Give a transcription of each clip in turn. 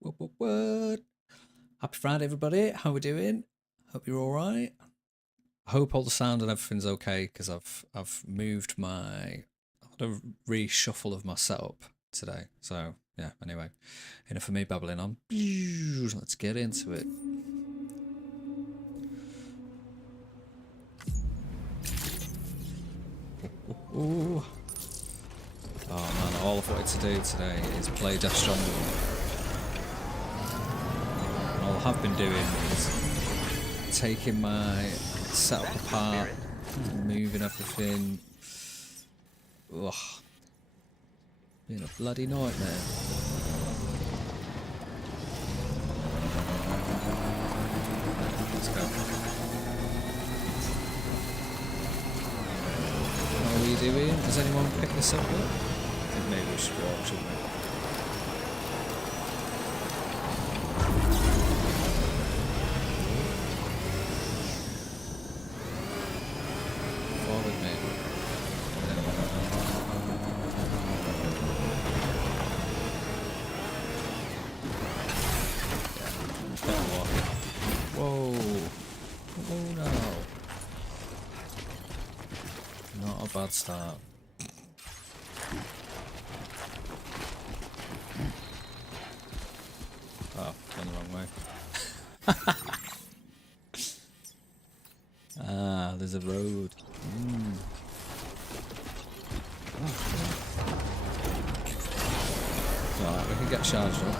What? Happy Friday, everybody. How we doing? Hope you're all right. I hope all the sound and everything's okay because I've moved my I've had a reshuffle of my setup today. So yeah. Anyway, enough of me babbling on. Let's get into it. Ooh. Oh man, all I've wanted to do today is play Death Stranding. And all I have been doing is taking my setup apart, moving everything. Ugh. Being a bloody nightmare. Let's go. How are we doing? Has anyone picked this up yet? I think maybe we should walk, shouldn't we? Forward, mate. Whoa. Oh no. Not a bad start. Oh, gone the wrong way. Ah, there's a road. Alright, we can get charged up.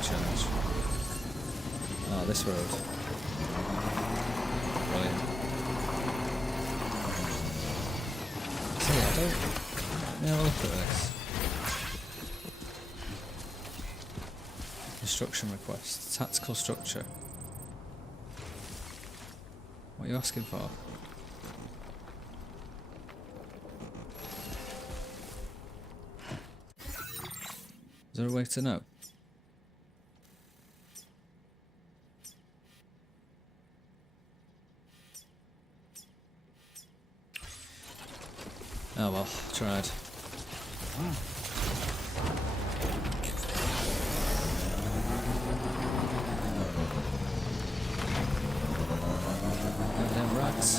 Charge. Ah, this road. Brilliant. So yeah, let me have a look at this. Instruction request. Tactical structure. What are you asking for? Is there a way to know? Oh well, tried. Goddamn rats.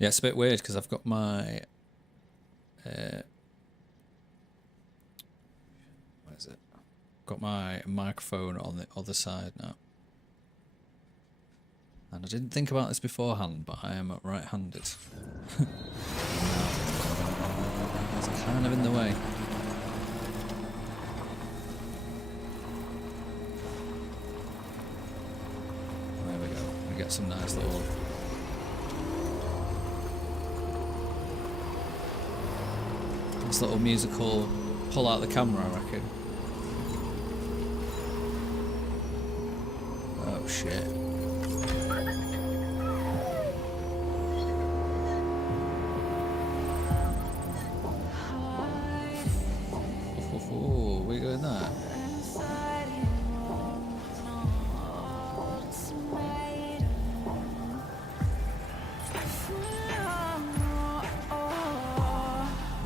Yeah, it's a bit weird because I've got my what is it? Got my microphone on the other side now. And I didn't think about this beforehand, but I am right-handed. It's kind of in the way. There we go. We get some nice little musical pull out the camera, I reckon. Oh shit. Oh, we going there?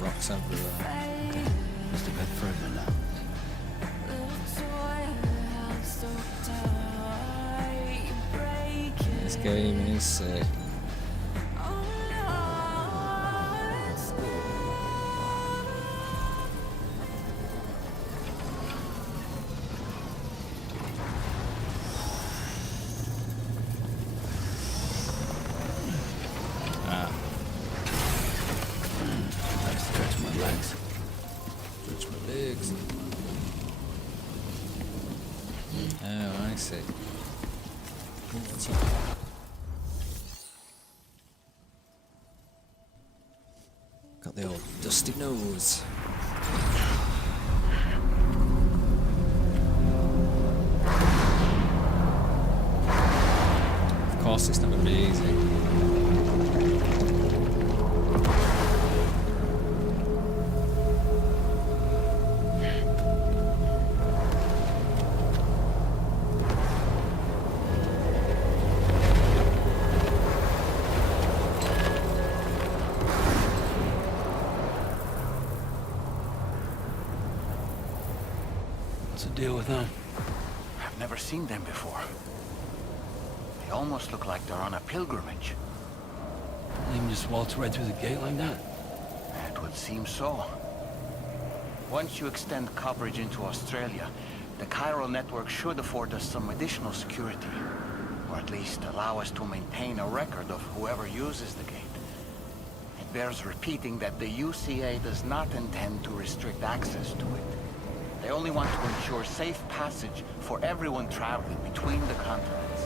Rocks everywhere. Just a bit further now. This game is sick. Stretch my legs. Stretch my legs. Oh, I see. What's up? Got the old dusty nose. Of course, it's never been easy. What's the deal with them? I've never seen them before. They almost look like they're on a pilgrimage. They can just waltz right through the gate like that? It would seem so. Once you extend coverage into Australia, the chiral network should afford us some additional security. Or at least allow us to maintain a record of whoever uses the gate. It bears repeating that the UCA does not intend to restrict access to it. They only want to ensure safe passage for everyone traveling between the continents.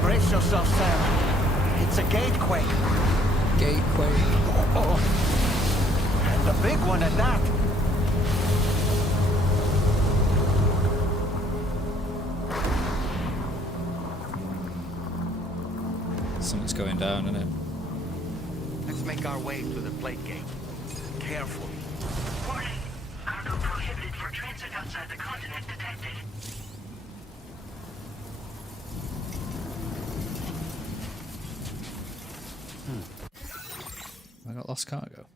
Brace yourself, Sam. It's a gatequake. Gatequake. Oh, and a big one at that. Something's going down, isn't it? Let's make our way through the plate gate. Careful. Warning. Cargo prohibited for transit outside the continent detected. I got lost cargo.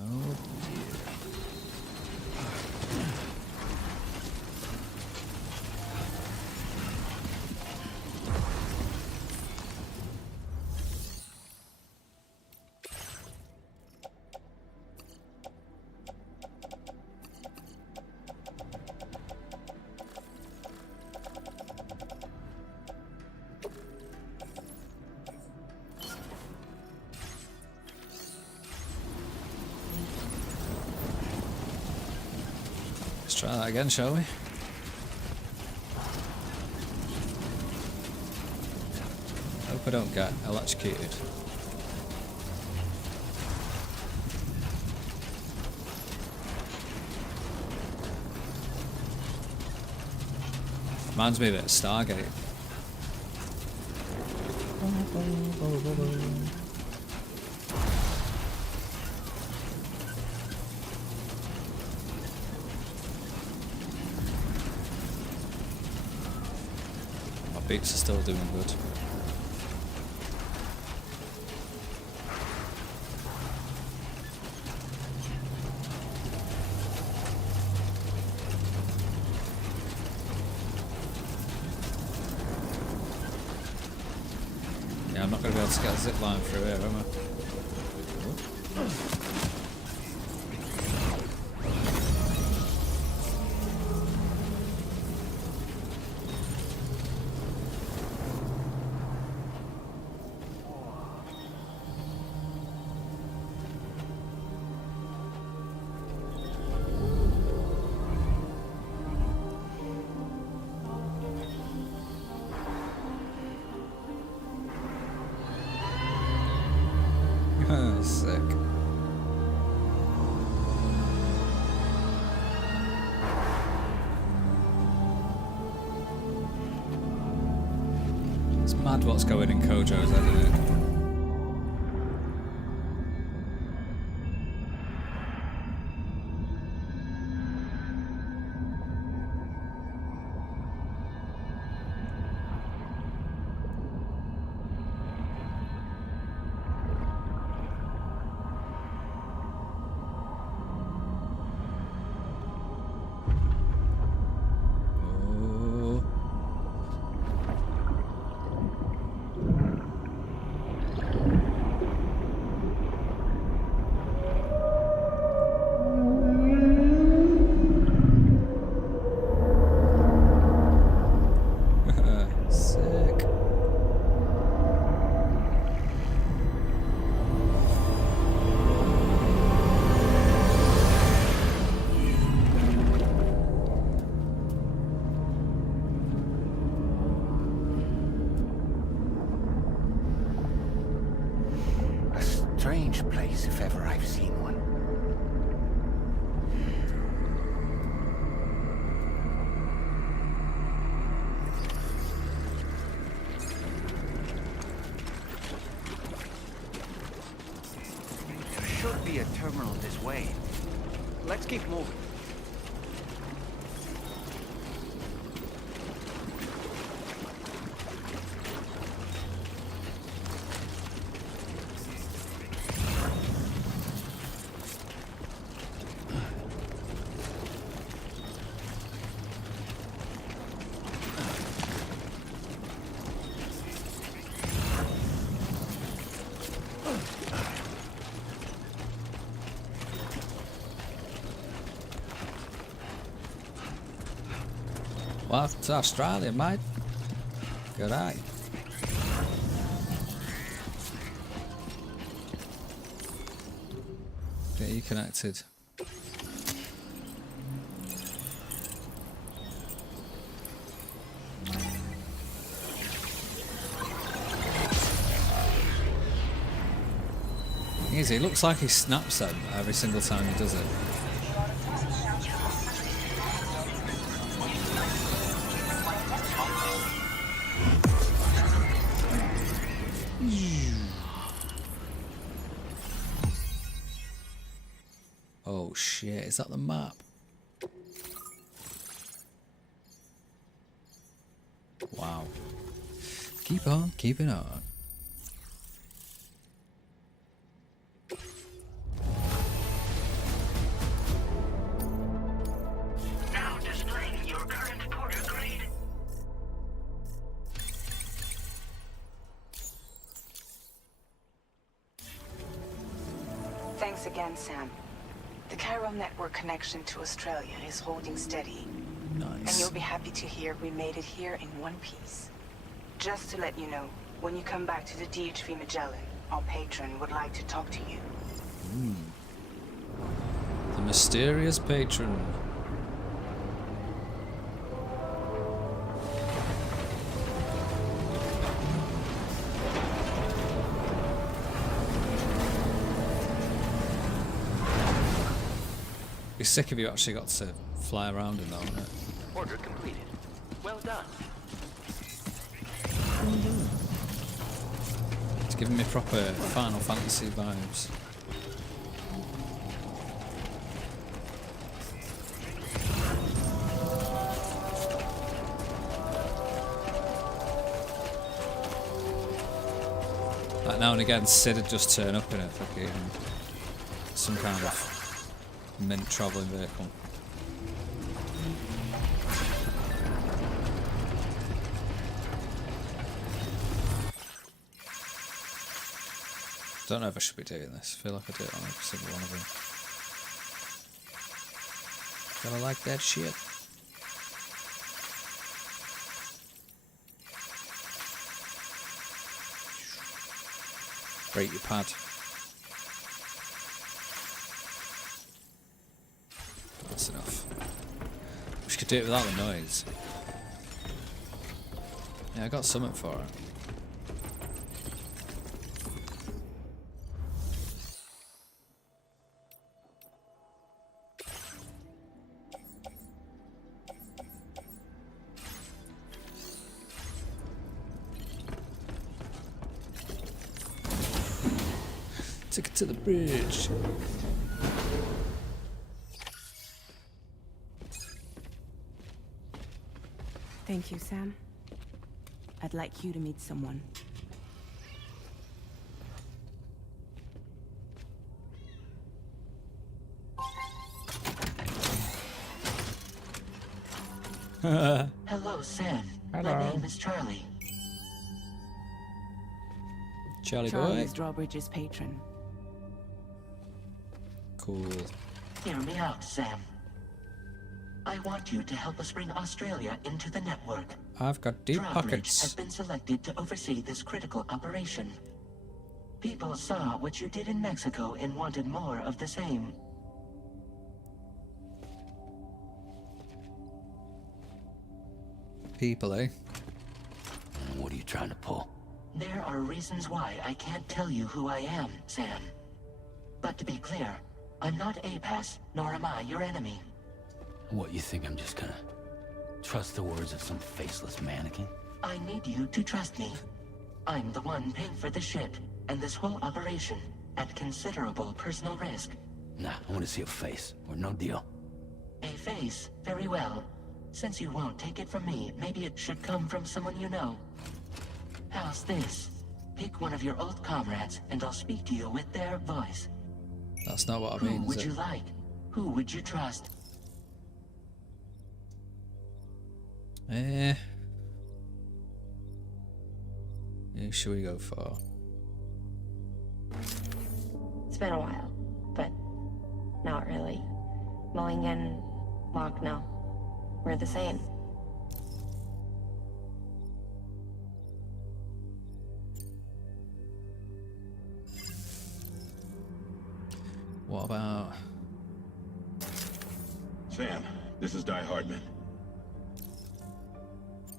Oh dear. Let's try that again, shall we? Hope I don't get electrocuted. Reminds me a bit of Stargate. My beats are still doing good. Yeah, I'm not going to be able to get a zip line through here, am I? Sick. It's mad what's going in Kojo's head, isn't it? Oh. strange place if ever I've seen one. There should be a terminal this way. Let's keep moving. Well, it's Australia, mate. Good eye. Get you connected. Easy. It looks like he snaps them every single time he does it. Oh shit, is that the map? Wow. Keep on keeping on. Now displaying your current porter grade. Thanks again, Sam. The chiral network connection to Australia is holding steady. And Nice. you'll be happy to hear we made it here in one piece. Just to let you know, when you come back to the DHV Magellan, our patron would like to talk to you. The mysterious patron. Be sick if you actually got to fly around in that, wouldn't it? Order completed. Well done. It's giving me proper Final Fantasy vibes. Like now and again, Sid would just turn up in a fucking some kind of mint travelling vehicle. Don't know if I should be doing this. I feel like I do it on every single one of them. Gotta like that shit. Break your pad. That's enough. We could do it without the noise. Yeah, I got something for it. Take it to the bridge. Thank you, Sam. I'd like you to meet someone. Hello, Sam. Hello. My name is Charlie. Charlie Charlie boy. is Drawbridge's patron. Cool. Hear me out, Sam. I want you to help us bring Australia into the network. I've got deep Drawbridge has pockets. been selected to oversee this critical operation. People saw what you did in Mexico and wanted more of the same. People, eh? What are you trying to pull? There are reasons why I can't tell you who I am, Sam. But to be clear, I'm not APAS, nor am I your enemy. What, you think I'm just gonna trust the words of some faceless mannequin? I need you to trust me. I'm the one paying for the ship, and this whole operation, at considerable personal risk. Nah, I want to see a face, or no deal. A face, very well. Since you won't take it from me, maybe it should come from someone you know. How's this? Pick one of your old comrades, and I'll speak to you with their voice. That's not what I Who mean, would is you it? like? Who would you trust? Who should we go for? It's been a while, but not really. Mulligan, Locke, no. We're the same. What about... Sam, this is Die Hardman.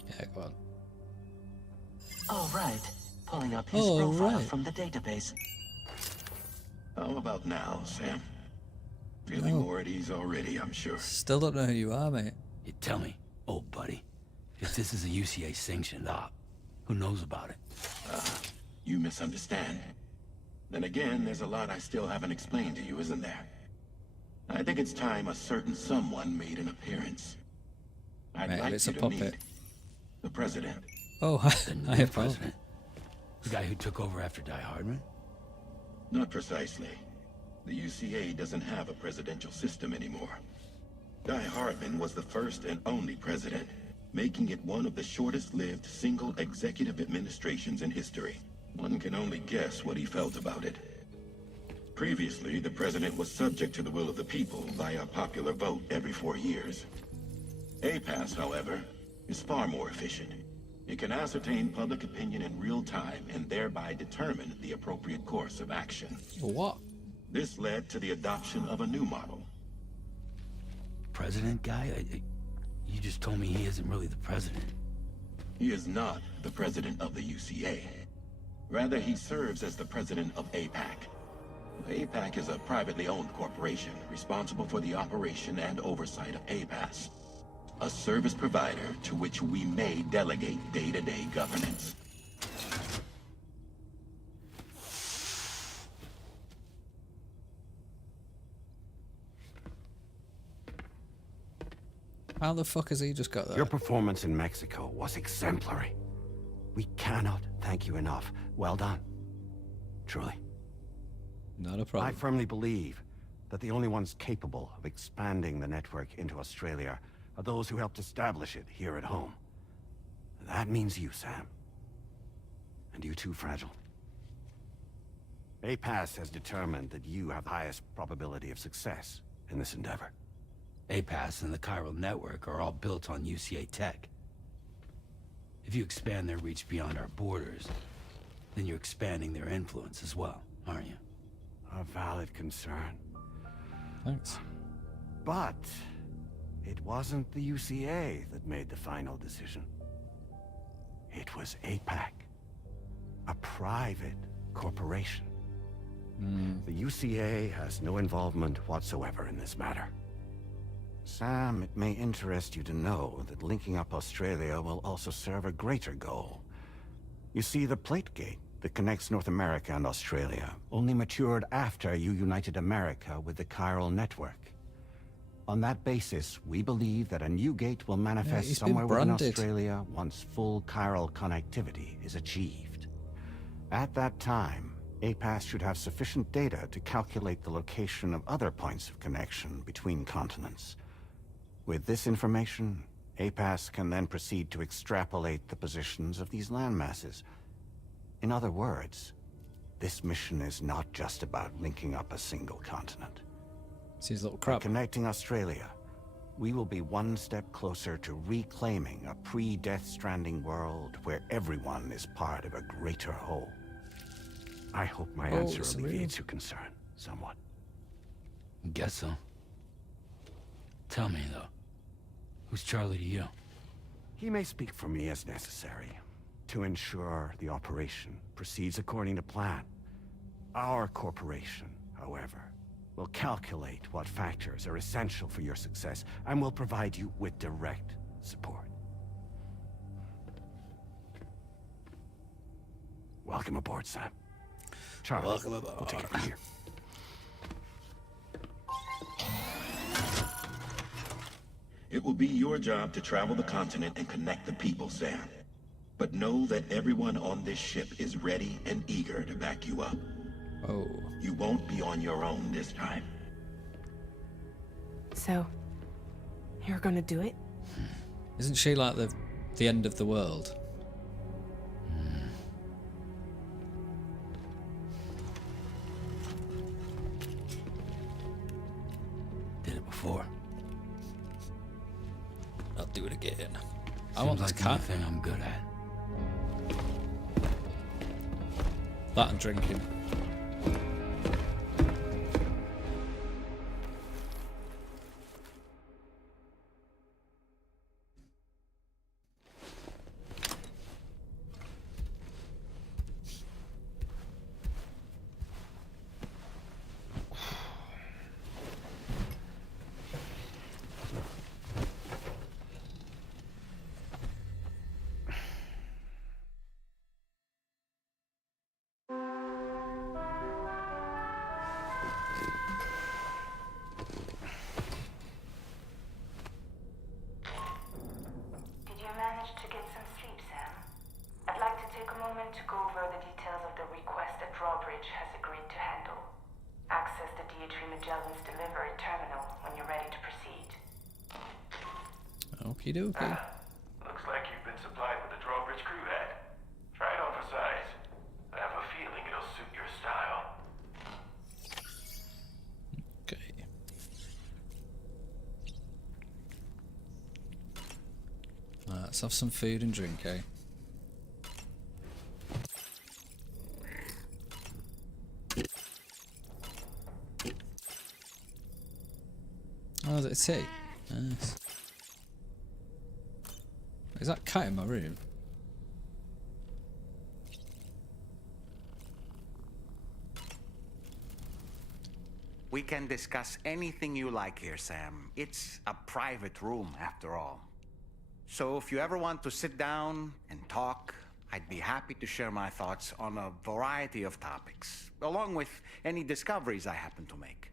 Yeah, go on. All right. Pulling up his Oh, profile right. from the database. How about now, Sam? Feeling more at ease already, I'm sure. Still don't know who you are, mate. You tell me, old buddy, if this is a UCA sanctioned op, who knows about it? You misunderstand. Then again, there's a lot I still haven't explained to you, isn't there? I think it's time a certain someone made an appearance. I'd Mate, like it's you a to puppet. meet the president. Oh, The I new have president? The guy who took over after Die Hardman? Not precisely. The UCA doesn't have a presidential system anymore. Die Hardman was the first and only president, making it one of the shortest-lived single executive administrations in history. One can only guess what he felt about it. Previously, the president was subject to the will of the people via popular vote every 4 years. APAS, however, is far more efficient. It can ascertain public opinion in real time and thereby determine the appropriate course of action. What? This led to the adoption of a new model. President guy? You just told me he isn't really the president. He is not the president of the UCA. Rather, he serves as the president of APAC. APAC is a privately owned corporation responsible for the operation and oversight of APAS, a service provider to which we may delegate day-to-day governance. How the fuck has he just got that? Your performance in Mexico was exemplary. We cannot thank you enough. Well done. Truly. Not a I problem. firmly believe that the only ones capable of expanding the network into Australia are those who helped establish it here at home. That means you, Sam. And you too, Fragile. APAS has determined that you have the highest probability of success in this endeavor. APAS and the chiral network are all built on UCA tech. If you expand their reach beyond our borders, then you're expanding their influence as well, aren't you? A valid concern. Thanks. But it wasn't the UCA that made the final decision. It was APAC, a private corporation. The UCA has no involvement whatsoever in this matter. Sam, it may interest you to know that linking up Australia will also serve a greater goal. You see, the plate gate that connects North America and Australia only matured after you united America with the chiral network. On that basis, we believe that a new gate will manifest he's been somewhere within branded. Australia once full chiral connectivity is achieved. At that time, APAS should have sufficient data to calculate the location of other points of connection between continents. With this information, APAS can then proceed to extrapolate the positions of these landmasses. In other words, this mission is not just about linking up a single continent. Seems a little By crap. connecting Australia, we will be one step closer to reclaiming a pre-Death Stranding world where everyone is part of a greater whole. I hope my Oh, answer it's alleviates your concern somewhat. Guess so. Tell me, though, who's Charlie to you? He may speak for me as necessary to ensure the operation proceeds according to plan. Our corporation, however. We'll calculate what factors are essential for your success, and we'll provide you with direct support. Welcome aboard, Sam. Charlie, Welcome aboard. we'll take it from here. It will be your job to travel the continent and connect the people, Sam. But know that everyone on this ship is ready and eager to back you up. Oh. You won't be on your own this time. So, you're gonna do it? Isn't she like the end of the world? Did it before. I'll do it again. I want this like cat. the only thing I'm good at. That and drinking. Did you manage to get some sleep, Sam? I'd like to take a moment to go over the details of the request that Drawbridge has agreed to handle. Access the DHV Magellan's delivery terminal when you're ready to proceed. Okie dokie. Looks like you've been supplied with a drawbridge crew hat. Try it on for size. I have a feeling it'll suit your style. Okay. Let's have some food and drink, eh? Oh, is it a tea? Nice. Is that cat in my room? We can discuss anything you like here, Sam. It's a private room, after all. So if you ever want to sit down and talk, I'd be happy to share my thoughts on a variety of topics, along with any discoveries I happen to make.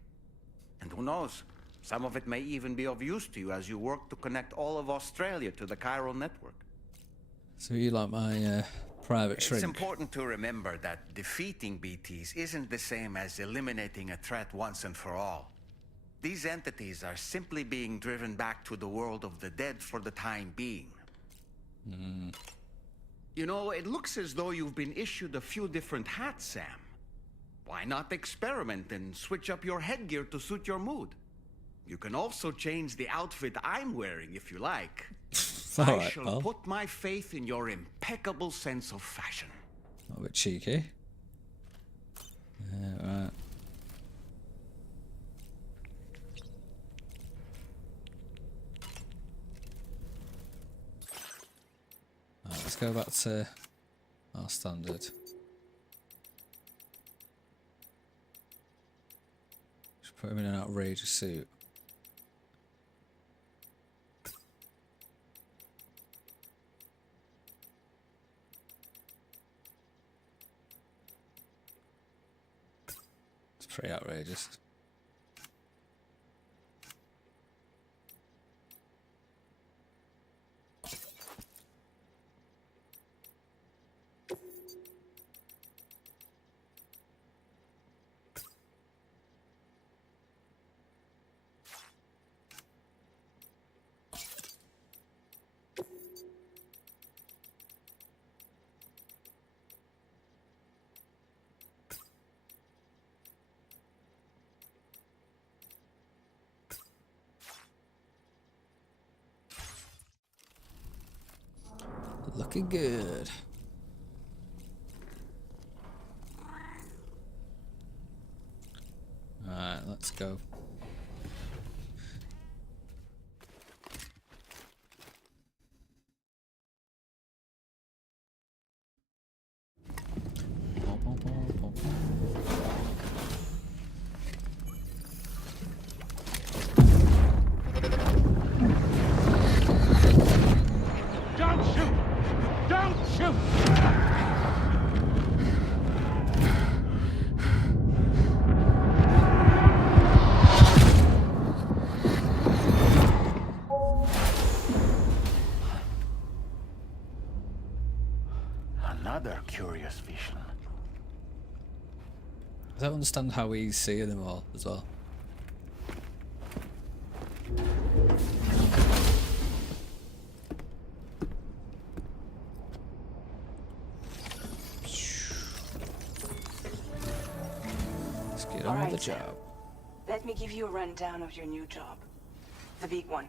And who knows, some of it may even be of use to you as you work to connect all of Australia to the chiral network. So you like my private shrink? It's important to remember that defeating BTs isn't the same as eliminating a threat once and for all. These entities are simply being driven back to the world of the dead for the time being. You know, it looks as though you've been issued a few different hats, Sam. Why not experiment and switch up your headgear to suit your mood? You can also change the outfit I'm wearing if you like. I Alright, shall well, put my faith in your impeccable sense of fashion. a bit cheeky. Yeah, right. Right, let's go back to our standard. Just put him in an outrageous suit. It's pretty outrageous. Looking good. Alright, let's go. I don't understand how he's seeing them all as well. Let's get on with the job. Let me give you a rundown of your new job. The big one.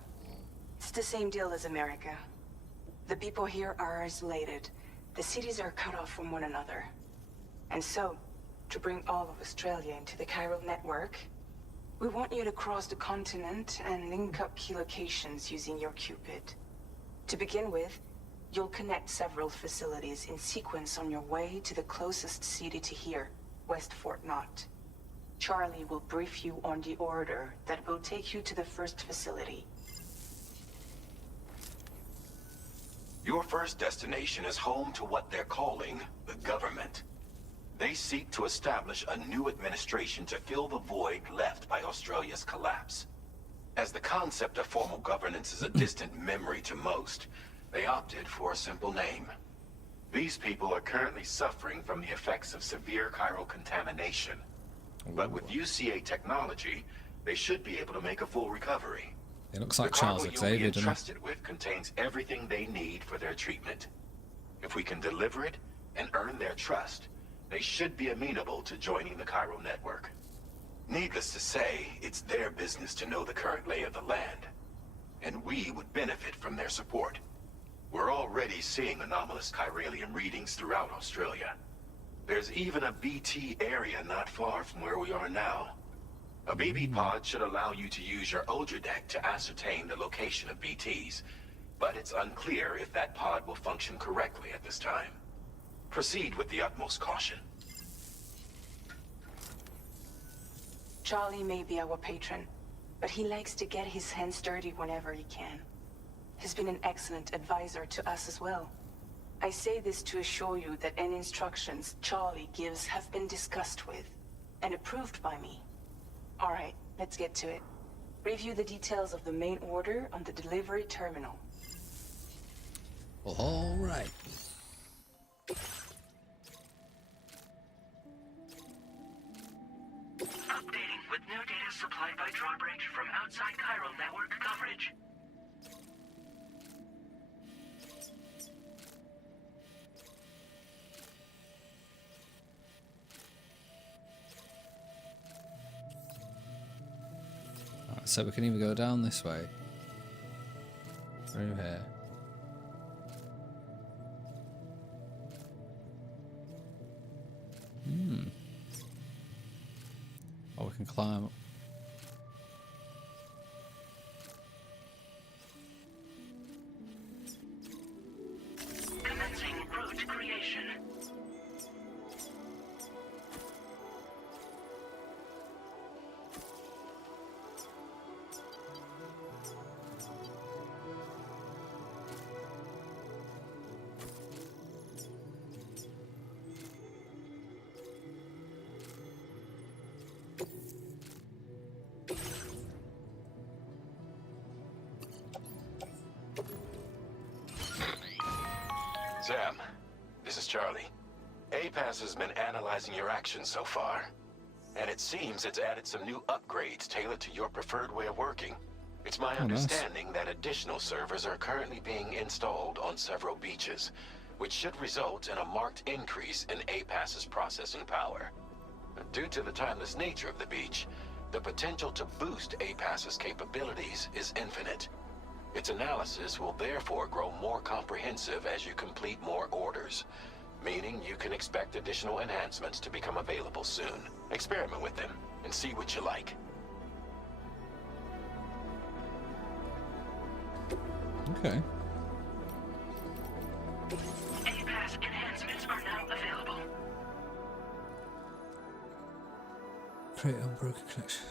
It's the same deal as America. The people here are isolated. The cities are cut off from one another. And so, to bring all of Australia into the chiral network, we want you to cross the continent and link up key locations using your Cupid. To begin with, you'll connect several facilities in sequence on your way to the closest city to here, West Fort Knott. Charlie will brief you on the order that will take you to the first facility. Your first destination is home to what they're calling the government. They seek to establish a new administration to fill the void left by Australia's collapse. As the concept of formal governance is a distant memory to most, they opted for a simple name. These people are currently suffering from the effects of severe chiral contamination. But with UCA technology, they should be able to make a full recovery. It looks like the Charles cargo Xavier, you'll be doesn't it? entrusted with contains everything they need for their treatment. If we can deliver it and earn their trust, they should be amenable to joining the chiral network. Needless to say, it's their business to know the current lay of the land, and we would benefit from their support. We're already seeing anomalous chiralium readings throughout Australia. There's even a BT area not far from where we are now. A BB pod should allow you to use your Ultra deck to ascertain the location of BTs, but it's unclear if that pod will function correctly at this time. Proceed with the utmost caution. Charlie may be our patron, but he likes to get his hands dirty whenever he can. He's been an excellent advisor to us as well. I say this to assure you that any instructions Charlie gives have been discussed with and approved by me. All right, let's get to it. Review the details of the main order on the delivery terminal. All right. Updating with new data supplied by drawbridge from outside chiral network coverage. Alright, so we can either go down this way, through here. Or we can climb up. Commencing route creation. Sam, this is Charlie. APAS has been analyzing your actions so far, and it seems it's added some new upgrades tailored to your preferred way of working. It's my understanding that additional servers are currently being installed on several beaches, which should result in a marked increase in APAS's processing power. Due to the timeless nature of the beach, the potential to boost APAS's capabilities is infinite. Its analysis will therefore grow more comprehensive as you complete more orders, meaning you can expect additional enhancements to become available soon. Experiment with them and see what you like. Okay. APAS enhancements are now available. Create unbroken connection.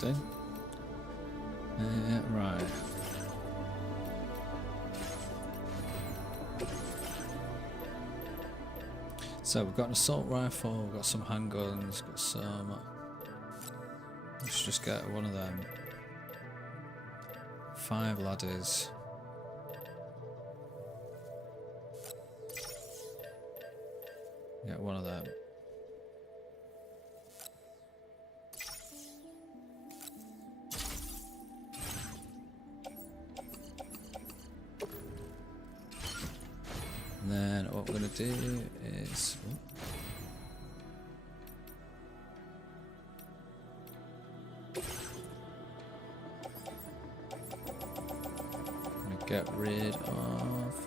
reconnecting. Right. So we've got an assault rifle, we've got some handguns, got some... Let's just get one of them. 5 ladders. Get one of them. And then what we're going to do is... get rid of...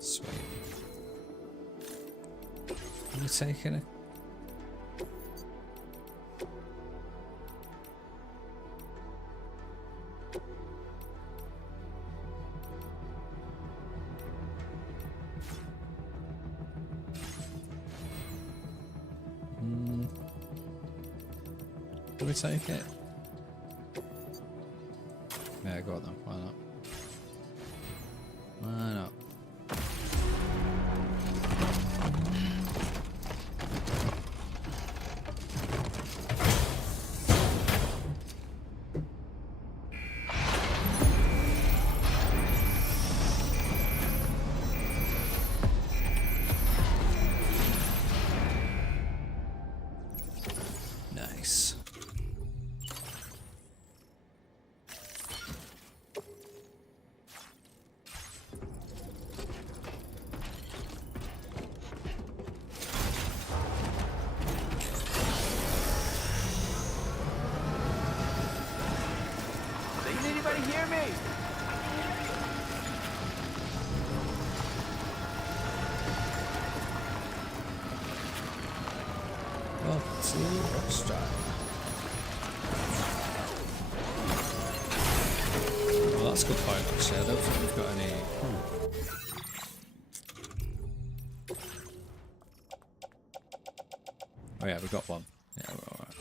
Sweet. Are we taking it? Do we take it? Yeah, go on then. Why not? Why not? Nice. Does anybody hear me? Welcome to Australia. Well, that's a good point actually. I don't think we've got any... Oh yeah, we got one. Yeah, we're alright.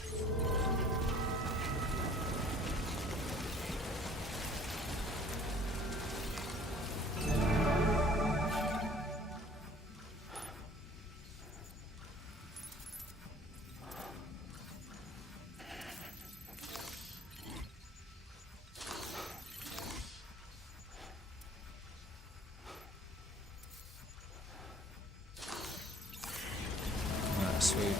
Sweet.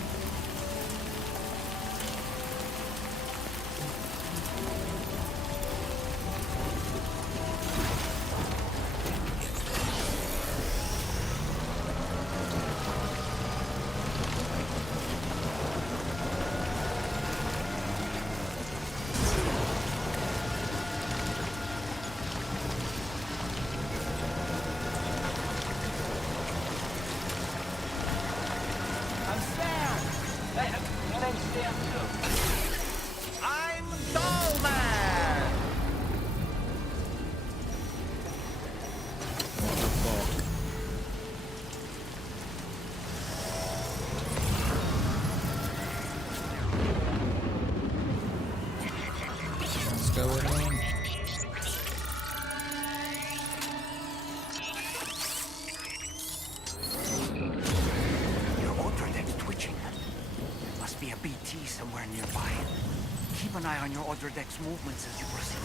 I'm Dollman! What the fuck? What's going on? Your order deck's twitching. There must be a BT somewhere nearby. Keep an eye on your order deck's movements as you proceed.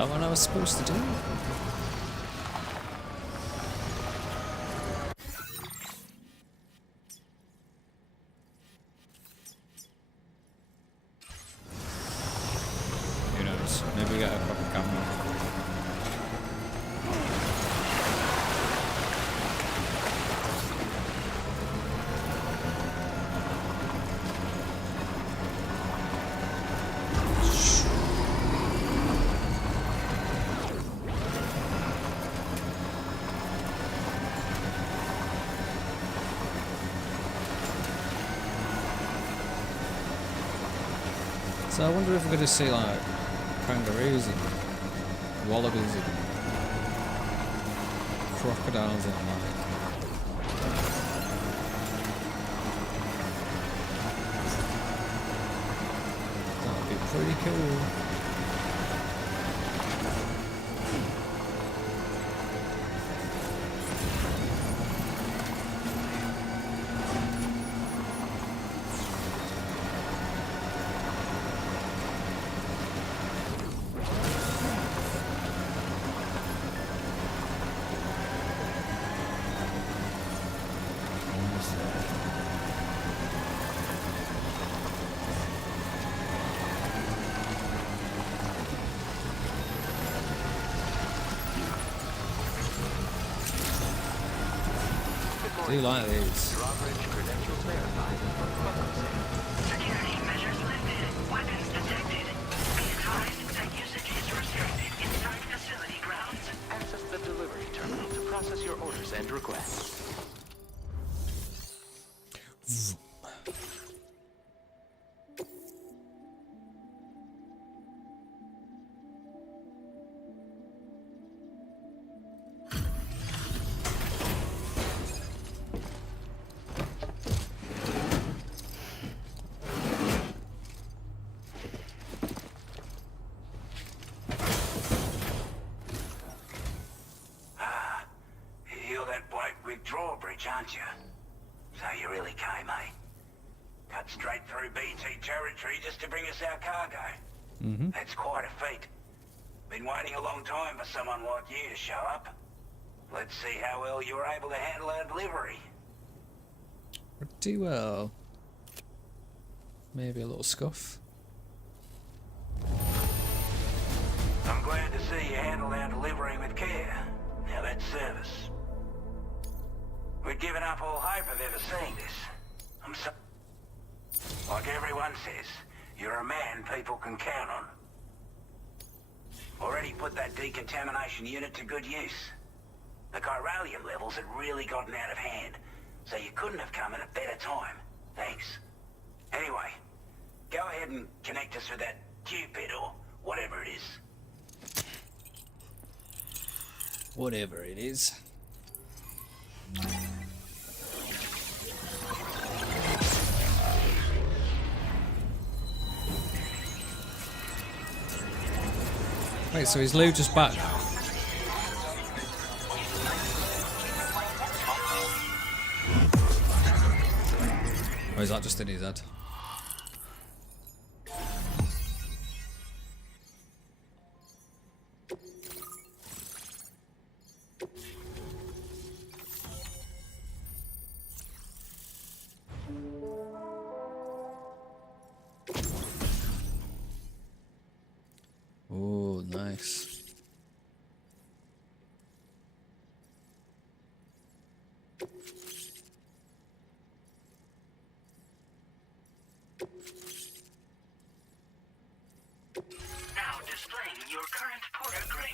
that what I was supposed to do? Who knows? Maybe we get a proper camera. So I wonder if we're going to see like kangaroos and wallabies and crocodiles and like. That'd be pretty cool. I do like these. Drawbridge credentials verified. Security measures lifted. Weapons detected. Be advised that usage is restricted inside facility grounds. Access the delivery terminal to process your orders and requests. Drawbridge, aren't you? So you really came, eh? Cut straight through BT territory just to bring us our cargo. That's quite a feat. Been waiting a long time for someone like you to show up. Let's see how well you were able to handle our delivery. Pretty well. Maybe a little scuff. I'm glad to see you handled our delivery with care. Now that's service. We'd given up all hope of ever seeing this. I'm so... Like everyone says, you're a man people can count on. Already put that decontamination unit to good use. The chiralium levels had really gotten out of hand, so you couldn't have come at a better time. Thanks. Anyway, go ahead and connect us with that Cupid or whatever it is. Whatever it is. Wait, so is Lou just back now? Or is that just in his head? Oh, nice. Now displaying your current porter grade.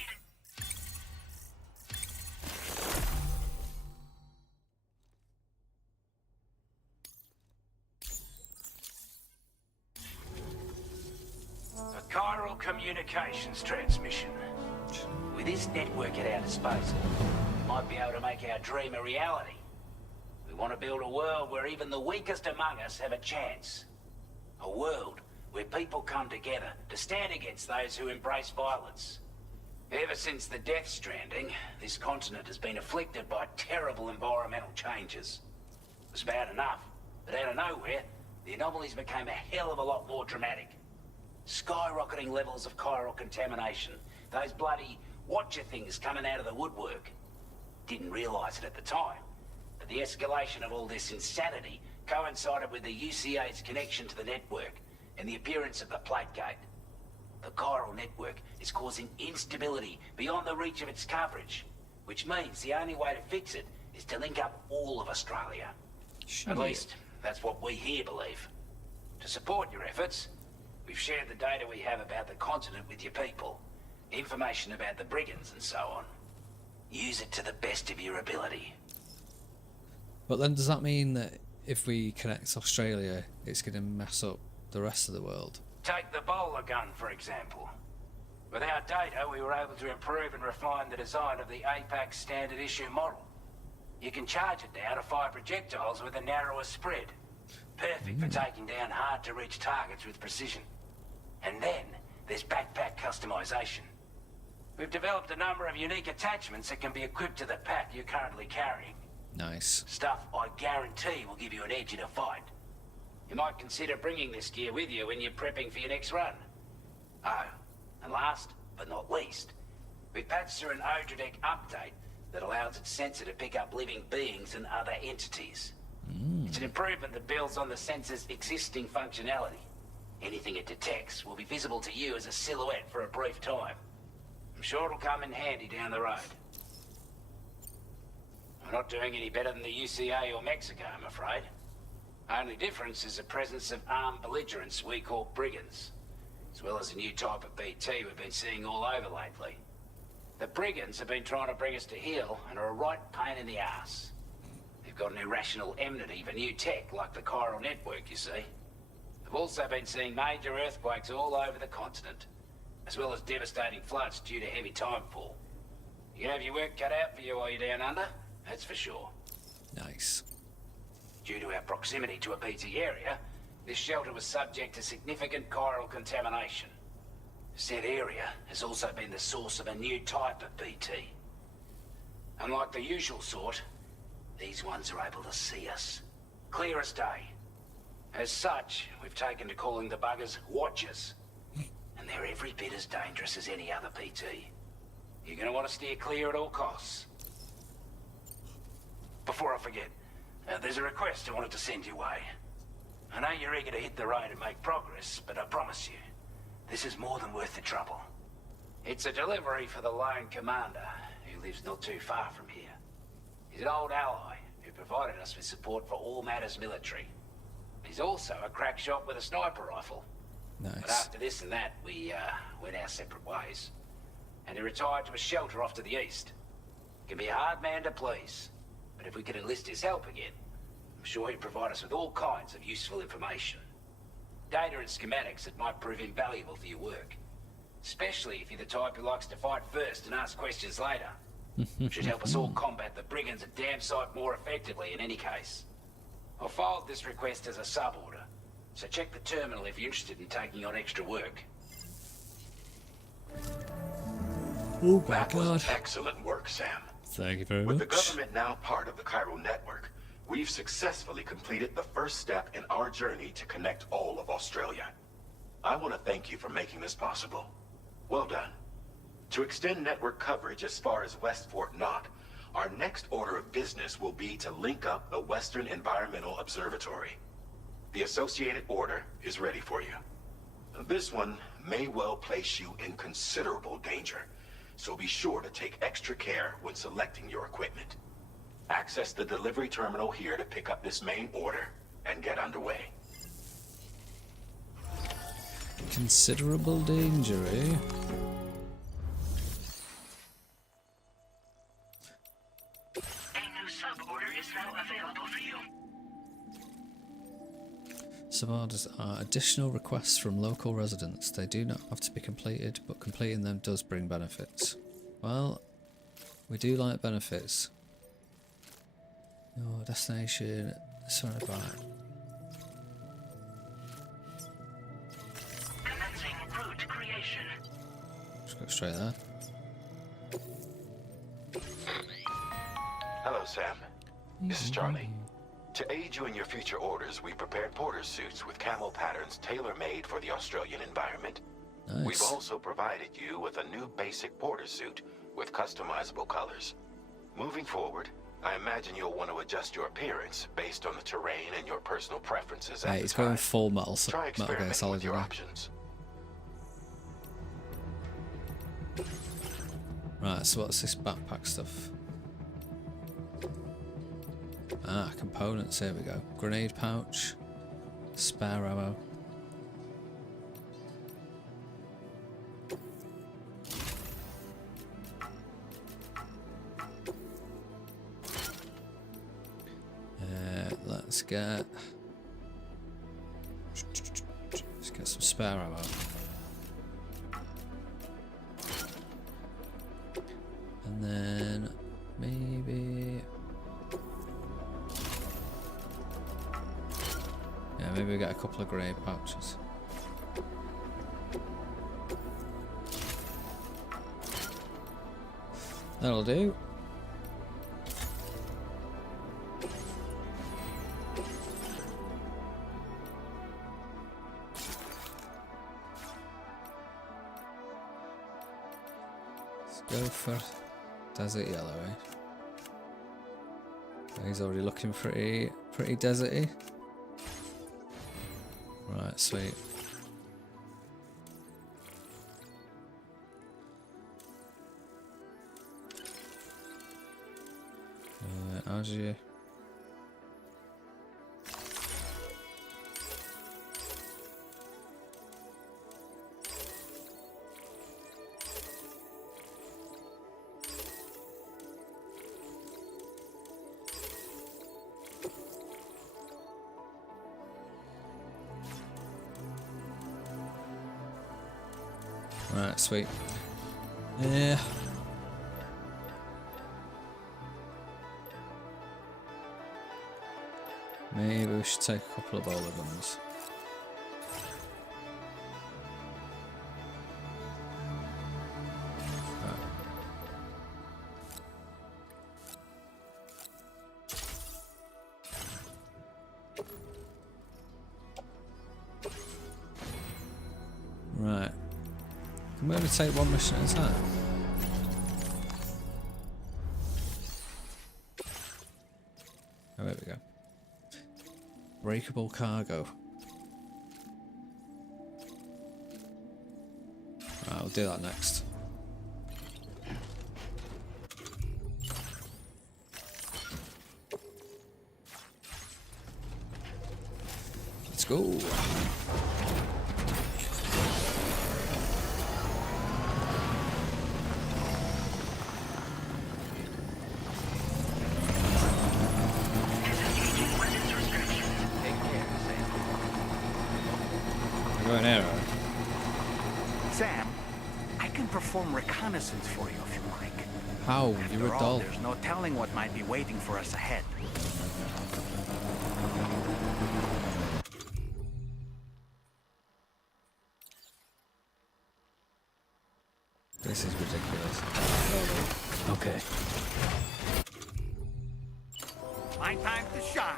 A chiral communications transmission. With this network at our disposal, we might be able to make our dream a reality. We want to build a world where even the weakest among us have a chance. A world where people come together to stand against those who embrace violence. Ever since the Death Stranding, this continent has been afflicted by terrible environmental changes. It was bad enough, but out of nowhere, the anomalies became a hell of a lot more dramatic. Skyrocketing levels of chiral contamination, those bloody watcher things coming out of the woodwork. Didn't realise it at the time, but the escalation of all this insanity coincided with the UCA's connection to the network and the appearance of the plate gate. The chiral network is causing instability beyond the reach of its coverage, which means the only way to fix it is to link up all of Australia. At least, that's what we here believe. To support your efforts, we've shared the data we have about the continent with your people, information about the brigands and so on. Use it to the best of your ability. But then does that mean that if we connect Australia, it's going to mess up the rest of the world? Take the bowler gun, for example. With our data, we were able to improve and refine the design of the APAC standard issue model. You can charge it now to fire projectiles with a narrower spread. Perfect for taking down hard-to-reach targets with precision. And then there's backpack customization. We've developed a number of unique attachments that can be equipped to the pack you're currently carrying. Nice. Stuff I guarantee will give you an edge in a fight. You might consider bringing this gear with you when you're prepping for your next run. Oh, and last but not least, we've patched through an Odradek update that allows its sensor to pick up living beings and other entities. It's an improvement that builds on the sensor's existing functionality. Anything it detects will be visible to you as a silhouette for a brief time. I'm sure it'll come in handy down the road. We're not doing any better than the UCA or Mexico, I'm afraid. Only difference is the presence of armed belligerents we call brigands, as well as a new type of BT we've been seeing all over lately. The brigands have been trying to bring us to heel and are a right pain in the ass. They've got an irrational enmity for new tech like the chiral network, you see. They've also been seeing major earthquakes all over the continent, as well as devastating floods due to heavy timefall. You can have your work cut out for you while you're down under, that's for sure. Nice. Due to our proximity to a BT area, this shelter was subject to significant chiral contamination. Said area has also been the source of a new type of BT. Unlike the usual sort, these ones are able to see us. Clear as day. As such, we've taken to calling the buggers Watchers. And they're every bit as dangerous as any other BT. You're gonna want to steer clear at all costs. Before I forget, there's a request I wanted to send your way. I know you're eager to hit the road and make progress, but I promise you, this is more than worth the trouble. It's a delivery for the lone commander, who lives not too far from here. He's an old ally who provided us with support for all matters military. He's also a crack shot with a sniper rifle. Nice. But after this and that, we went our separate ways. And he retired to a shelter off to the east. Can be a hard man to please, but if we could enlist his help again, I'm sure he'd provide us with all kinds of useful information. Data and schematics that might prove invaluable for your work. Especially if you're the type who likes to fight first and ask questions later. Should help us all combat the brigands a damn sight more effectively in any case. I've filed this request as a sub-order, so check the terminal if you're interested in taking on extra work. Oh my That god. was excellent work, Sam. Thank you very With much. the government now part of the chiral network, we've successfully completed the first step in our journey to connect all of Australia. I want to thank you for making this possible. Well done. To extend network coverage as far as West Fort Knott, our next order of business will be to link up the Western Environmental Observatory. The associated order is ready for you. This one may well place you in considerable danger, so be sure to take extra care when selecting your equipment. Access the delivery terminal here to pick up this main order and get underway. Considerable danger, eh? A new sub-order is now available for you. Some orders are additional requests from local residents. They do not have to be completed, but completing them does bring benefits. Well, we do like benefits. Your destination, surrounded by. Commencing route creation. Just go straight there. Hello, Sam. This is Charlie. To aid you in your future orders, we prepared porter suits with camo patterns tailor-made for the Australian environment. We've Nice. also provided you with a new basic border suit with customizable colors. Moving forward, I imagine you'll want to adjust your appearance based on the terrain and your personal preferences at Hey, the it's time. going full Try Metal Gear experimenting Solid with your today. options. Right, so what's this backpack stuff? Ah, components, here we go. Grenade pouch, spare ammo. Let's get some spare ammo. And then maybe, yeah, maybe we get a couple of grenade pouches. That'll do. Let's go for desert yellow, eh? He's already looking pretty deserty. Right, sweet. How's you? Right, sweet. Yeah. Maybe we should take a couple of bowler guns. Right. Can we only take one mission at a time? Oh, there we go. Breakable cargo. Right, I'll do that next. Let's go. An arrow. Sam, I can perform reconnaissance for you if you like. How? You were After all, dull. there's no telling what might be waiting for us ahead. This is ridiculous. Okay. My time to shine.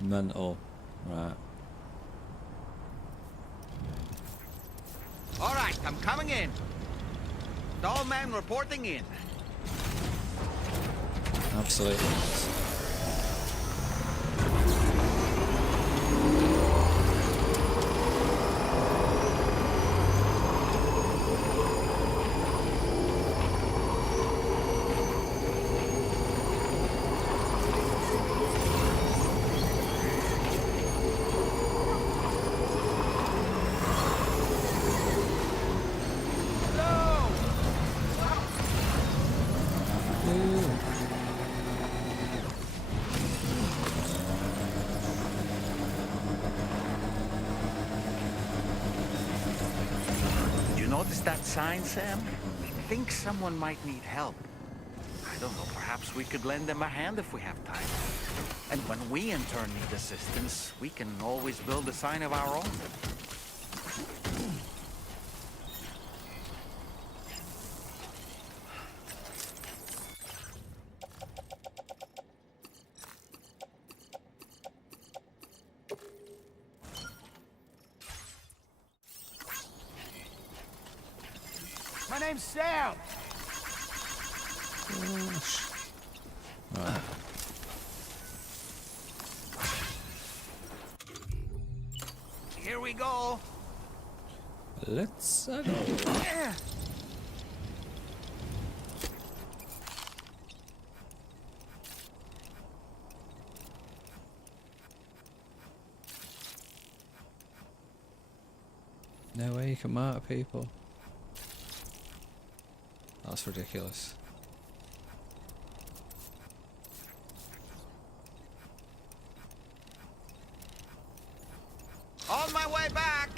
Mental. Right. All right, I'm coming in. All men reporting in. Absolutely. Did you notice that sign, Sam? I think someone might need help. I don't know, perhaps we could lend them a hand if we have time. And when we in turn need assistance, we can always build a sign of our own. My name's Sam. Gosh. Right. Here we go. Let's go. No way you can murder people. That's ridiculous. On my way back.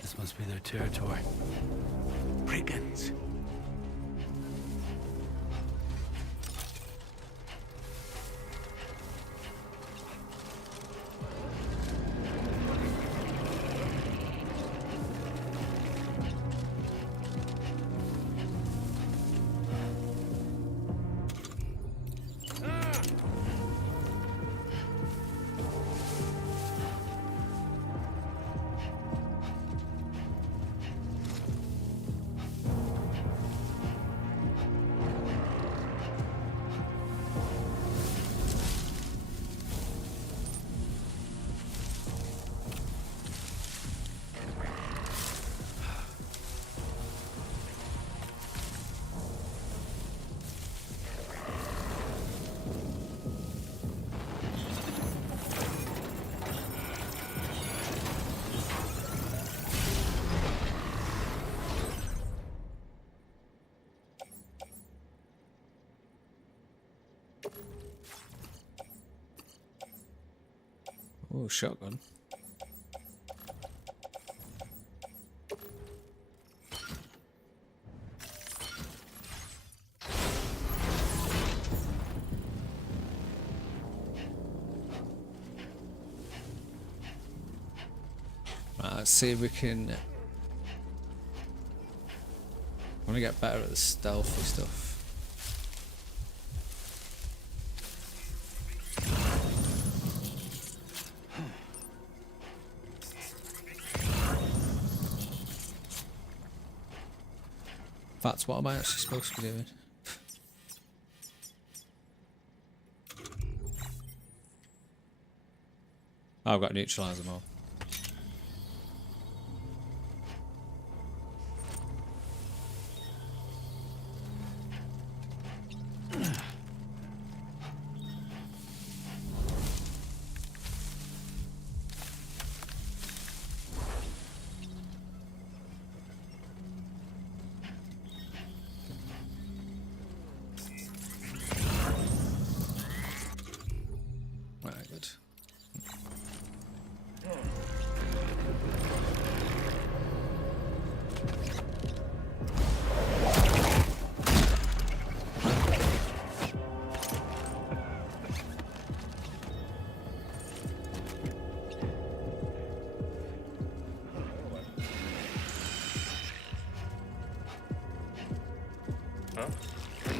This must be their territory. Brigands. Oh, shotgun. Right, let's see if we can. I want to get better at the stealthy stuff. That's what am I actually supposed to be doing? Oh, I've got to neutralise them all. Right, good.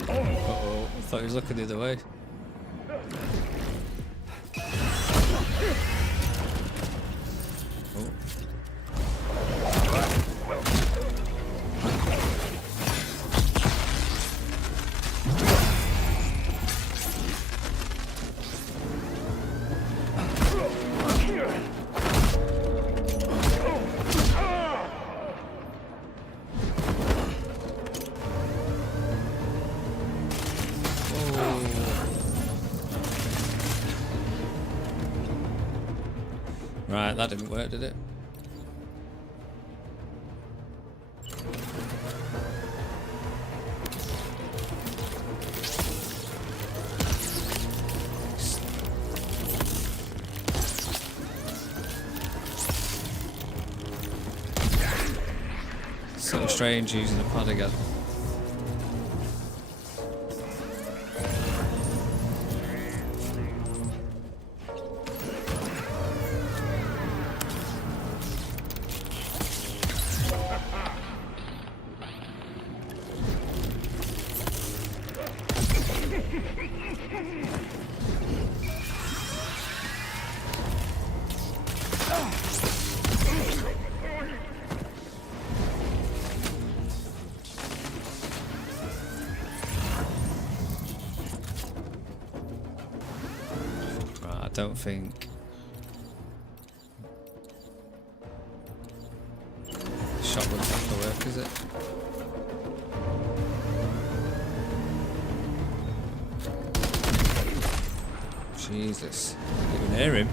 Uh-oh, I thought he was looking the other way. Oh. Right, that didn't work, did it? So strange using a pad again. don't think shotgun's not gonna work, is it? Jesus, you can hear him.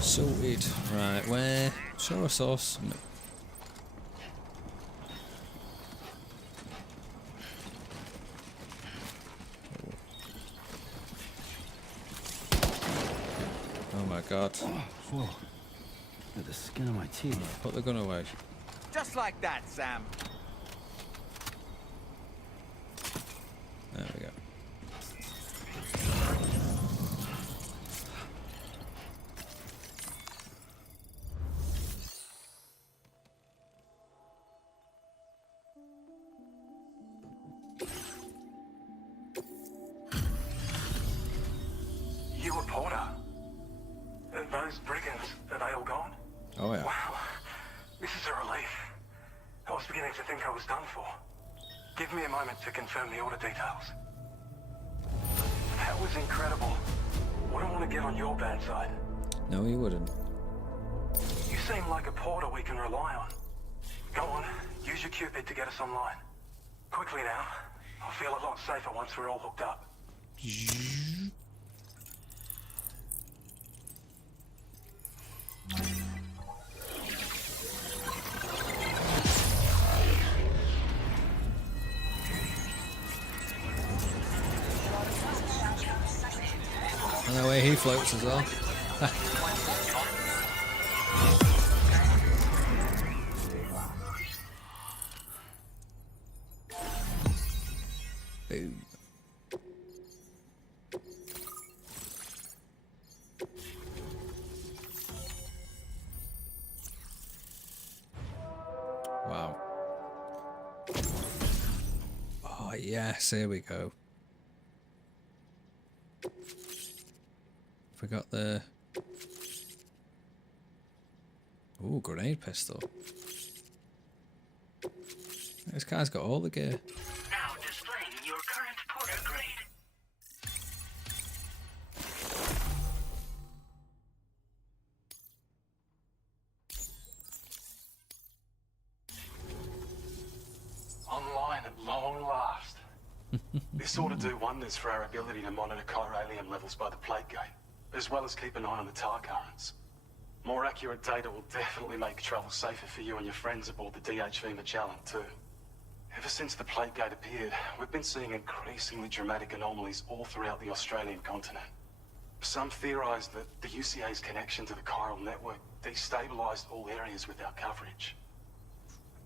Sorted. Right, where? Show us us. No. Oh my god. Whoa. At the skin of my teeth. Put the gun away. Just like that, Sam. There we go. You were Porter? Those brigands, are they all gone? Oh yeah. Wow, this is a relief. I was beginning to think I was done for. Give me a moment to confirm the order details. That was incredible. Wouldn't want to get on your bad side. No, you wouldn't. You seem like a Porter we can rely on. Go on, use your Cupid to get us online. Quickly now. I'll feel a lot safer once we're all hooked up. And the way he floats as well. Boom. Wow. Oh yes, here we go. Forgot the... Ooh, grenade pistol. This guy's got all the gear. Now displaying your current Porter grade. Online at long last. This ought to do wonders for our ability to monitor chiralium levels by the plate gate, as well as keep an eye on the tar currents. More accurate data will definitely make travel safer for you and your friends aboard the DHV Magellan too. Ever since the plate gate appeared, we've been seeing increasingly dramatic anomalies all throughout the Australian continent. Some theorise that the UCA's connection to the chiral network destabilised all areas with our coverage.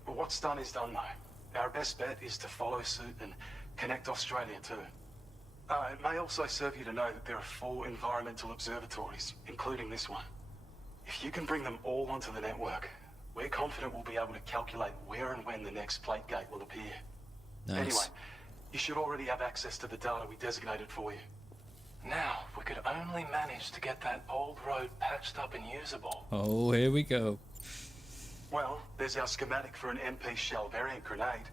But what's done is done though. Our best bet is to follow suit and connect Australia too. It may also serve you to know that there are 4 environmental observatories, including this one. If you can bring them all onto the network, we're confident we'll be able to calculate where and when the next plate gate will appear. Nice. Anyway, you should already have access to the data we designated for you. Now, if we could only manage to get that old road patched up and usable. Oh, here we go. Well, there's our schematic for an MP shell variant grenade.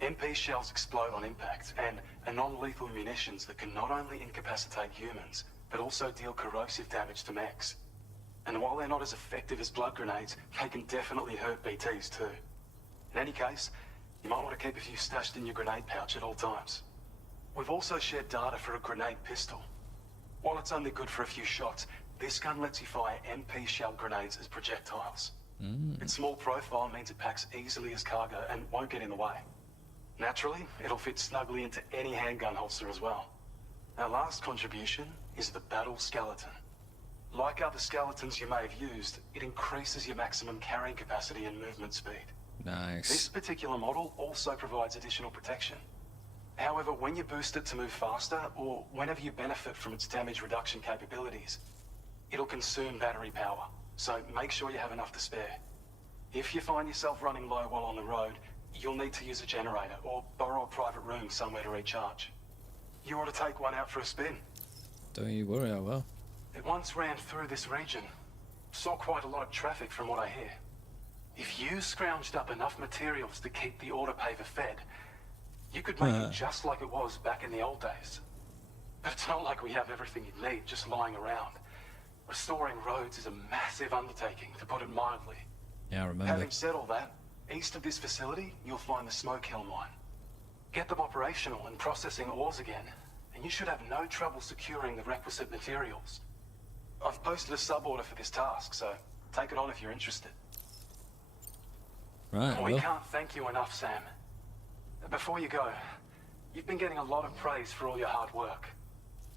MP shells explode on impact and are non-lethal munitions that can not only incapacitate humans, but also deal corrosive damage to mechs. And while they're not as effective as blood grenades, they can definitely hurt BTs too. In any case, you might want to keep a few stashed in your grenade pouch at all times. We've also shared data for a grenade pistol. While it's only good for a few shots, this gun lets you fire MP shell grenades as projectiles. Its small profile means it packs easily as cargo and won't get in the way. Naturally, it'll fit snugly into any handgun holster as well. Our last contribution is the battle skeleton. Like other skeletons you may have used, it increases your maximum carrying capacity and movement speed. Nice. This particular model also provides additional protection. However, when you boost it to move faster, or whenever you benefit from its damage reduction capabilities, it'll consume battery power, so make sure you have enough to spare. If you find yourself running low while on the road, you'll need to use a generator or borrow a private room somewhere to recharge. You ought to take one out for a spin. Don't you worry, I will. It once ran through this region. Saw quite a lot of traffic from what I hear. If you scrounged up enough materials to keep the autopaver fed, you could make it just like it was back in the old days. But it's not like we have everything you need just lying around. Restoring roads is a massive undertaking, to put it mildly. Yeah, I remember. Having said all that, east of this facility, you'll find the Smoke Hill mine. Get them operational and processing ores again, and you should have no trouble securing the requisite materials. I've posted a sub-order for this task, so take it on if you're interested. Right, We well. can't thank you enough, Sam. Before you go, you've been getting a lot of praise for all your hard work.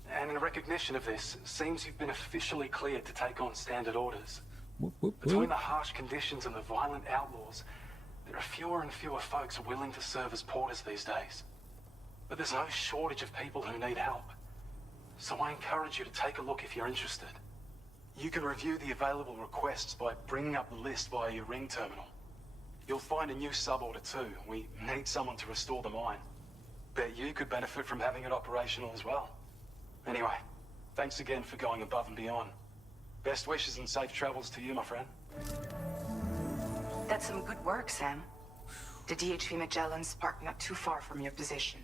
And in recognition of this, it seems you've been officially cleared to take on standard orders. Whoop, whoop, Between whoop. the harsh conditions and the violent outlaws, there are fewer and fewer folks willing to serve as porters these days. But there's no shortage of people who need help. So I encourage you to take a look if you're interested. You can review the available requests by bringing up the list via your ring terminal. You'll find a new sub-order too. We need someone to restore the mine. Bet you could benefit from having it operational as well. Anyway, thanks again for going above and beyond. Best wishes and safe travels to you, my friend. That's some good work, Sam. The DHV Magellan's parked not too far from your position.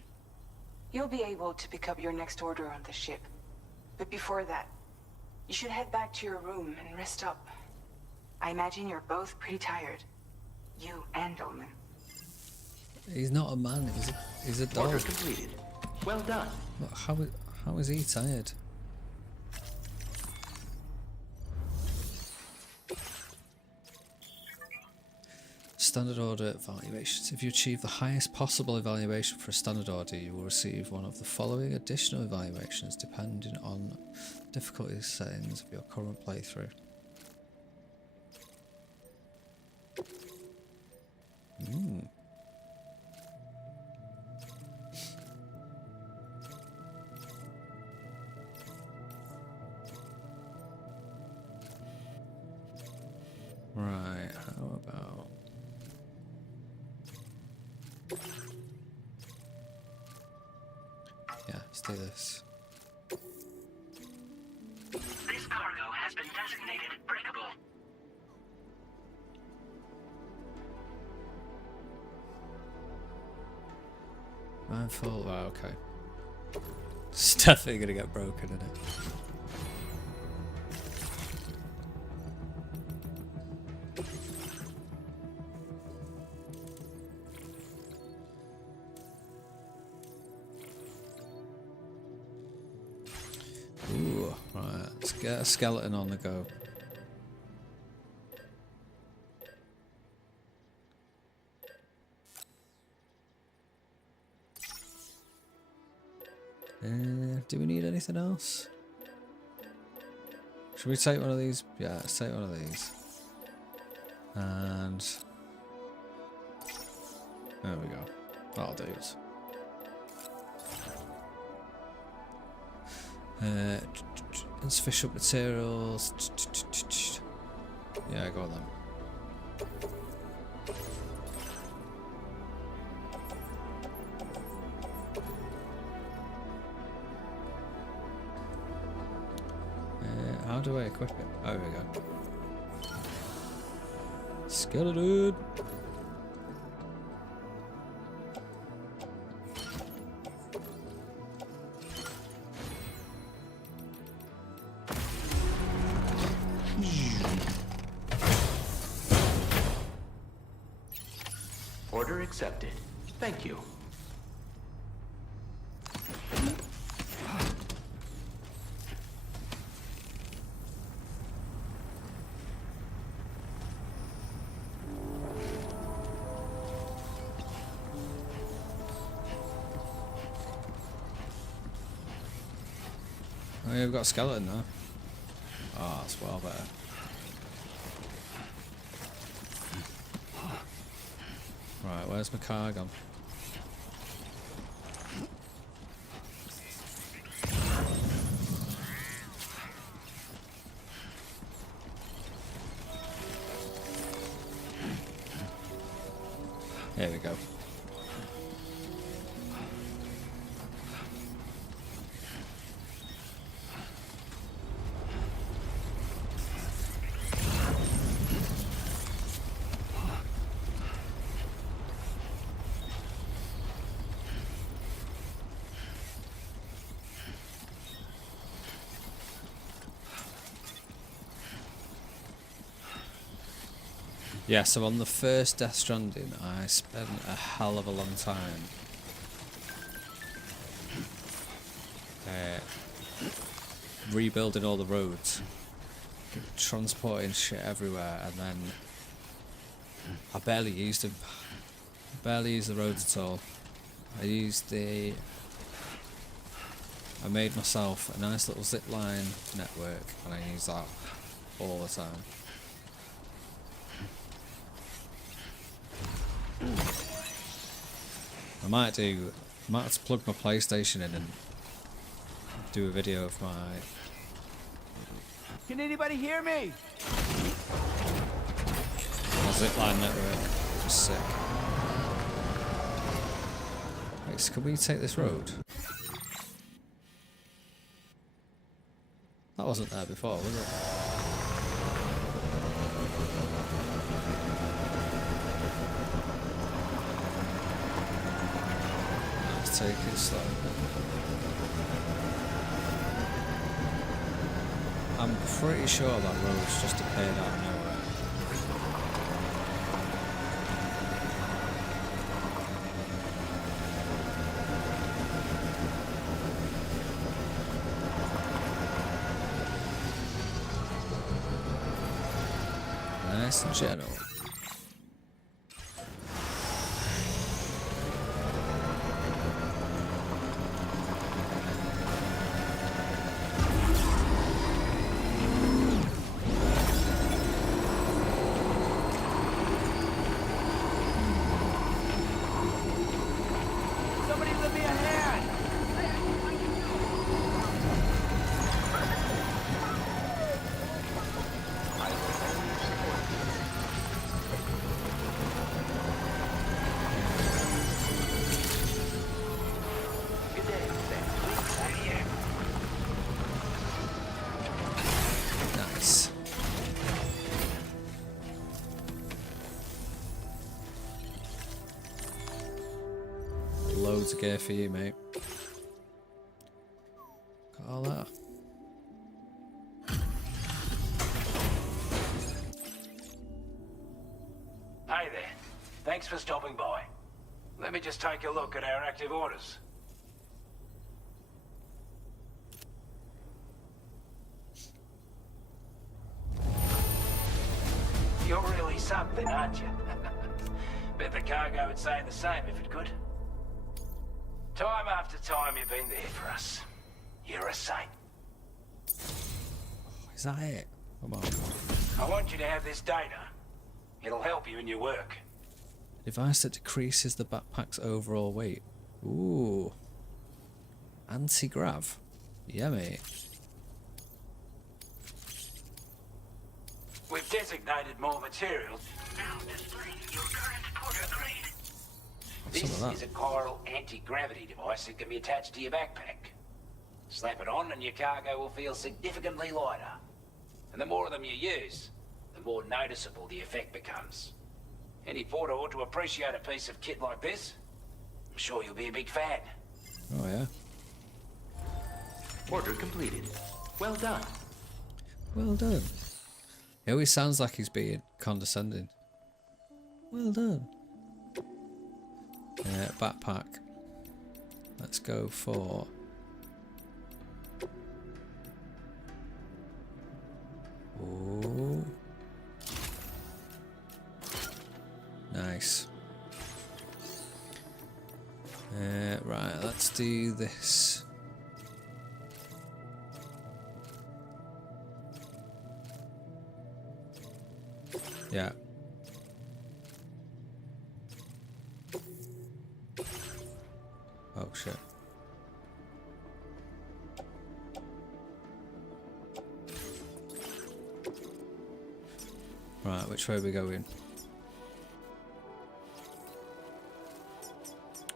You'll be able to pick up your next order on the ship. But before that, you should head back to your room and rest up. I imagine you're both pretty tired. You and Dolman. He's not a man, he's a dog. Order completed. Well done. Look, how is he tired? Standard order evaluations. If you achieve the highest possible evaluation for a standard order, you will receive one of the following additional evaluations depending on difficulty settings of your current playthrough. Right, how about... Yeah, let's do this. This cargo has been designated breakable. Mindful, right, okay. It's definitely gonna get broken, isn't it? Ooh, right, let's get a skeleton on the go. Do we need anything else? Should we take one of these? Yeah, let's take one of these. And there we go. That'll do it. Insufficient materials. Yeah, go on then. How do I equip it? Oh, there we go. Skeleton! Order accepted. Thank you. Oh, yeah, we've got a skeleton now. Oh, that's well better. Right, where's my car gone? Here we go. Yeah, so on the first Death Stranding, I spent a hell of a long time rebuilding all the roads, transporting shit everywhere, and then I barely used them. Barely used the roads at all. I made myself a nice little zip line network, and I use that all the time. I might have to plug my PlayStation in and do a video of my... Can anybody hear me? My zipline network. Just sick. Wait, so can we take this road? That wasn't there before, was it? Let's take it slow. I'm pretty sure that road's just appeared out of nowhere. Nice and gentle. Somebody lend me a hand! Nice. Loads of gear for you, mate. Got all that. Hey there. Thanks for stopping by. Let me just take a look at our active orders. You're really something, aren't you? Bet the cargo would say the same if it could. Time after time you've been there for us. You're a saint. Is that it? Come on. I want you to have this data. It'll help you in your work. Device that decreases the backpack's overall weight. Ooh. Anti-grav. Yeah, mate. We've designated more materials. Now displaying your current porter grade. This Some of is that. a chiral anti-gravity device that can be attached to your backpack. Slap it on and your cargo will feel significantly lighter. And the more of them you use, the more noticeable the effect becomes. Any porter ought to appreciate a piece of kit like this. I'm sure you'll be a big fan. Oh, yeah. Order completed. Well done. Well done. He always sounds like he's being condescending. Well done. Backpack. Let's go for... Ooh. Nice. Right, let's do this. Yeah. Oh shit. Right, which way are we going?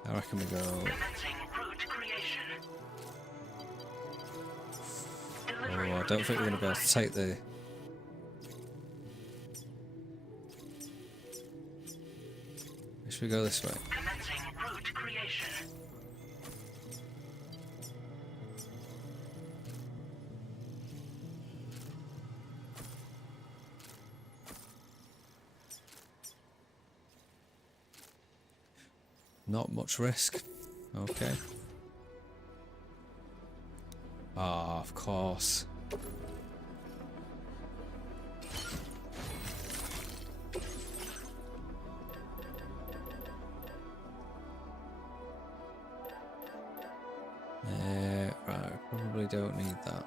I reckon we go. Oh, I don't think we're going to be able to take the. Should we go this way? Not much risk. Okay. Ah, of course. Right, probably don't need that.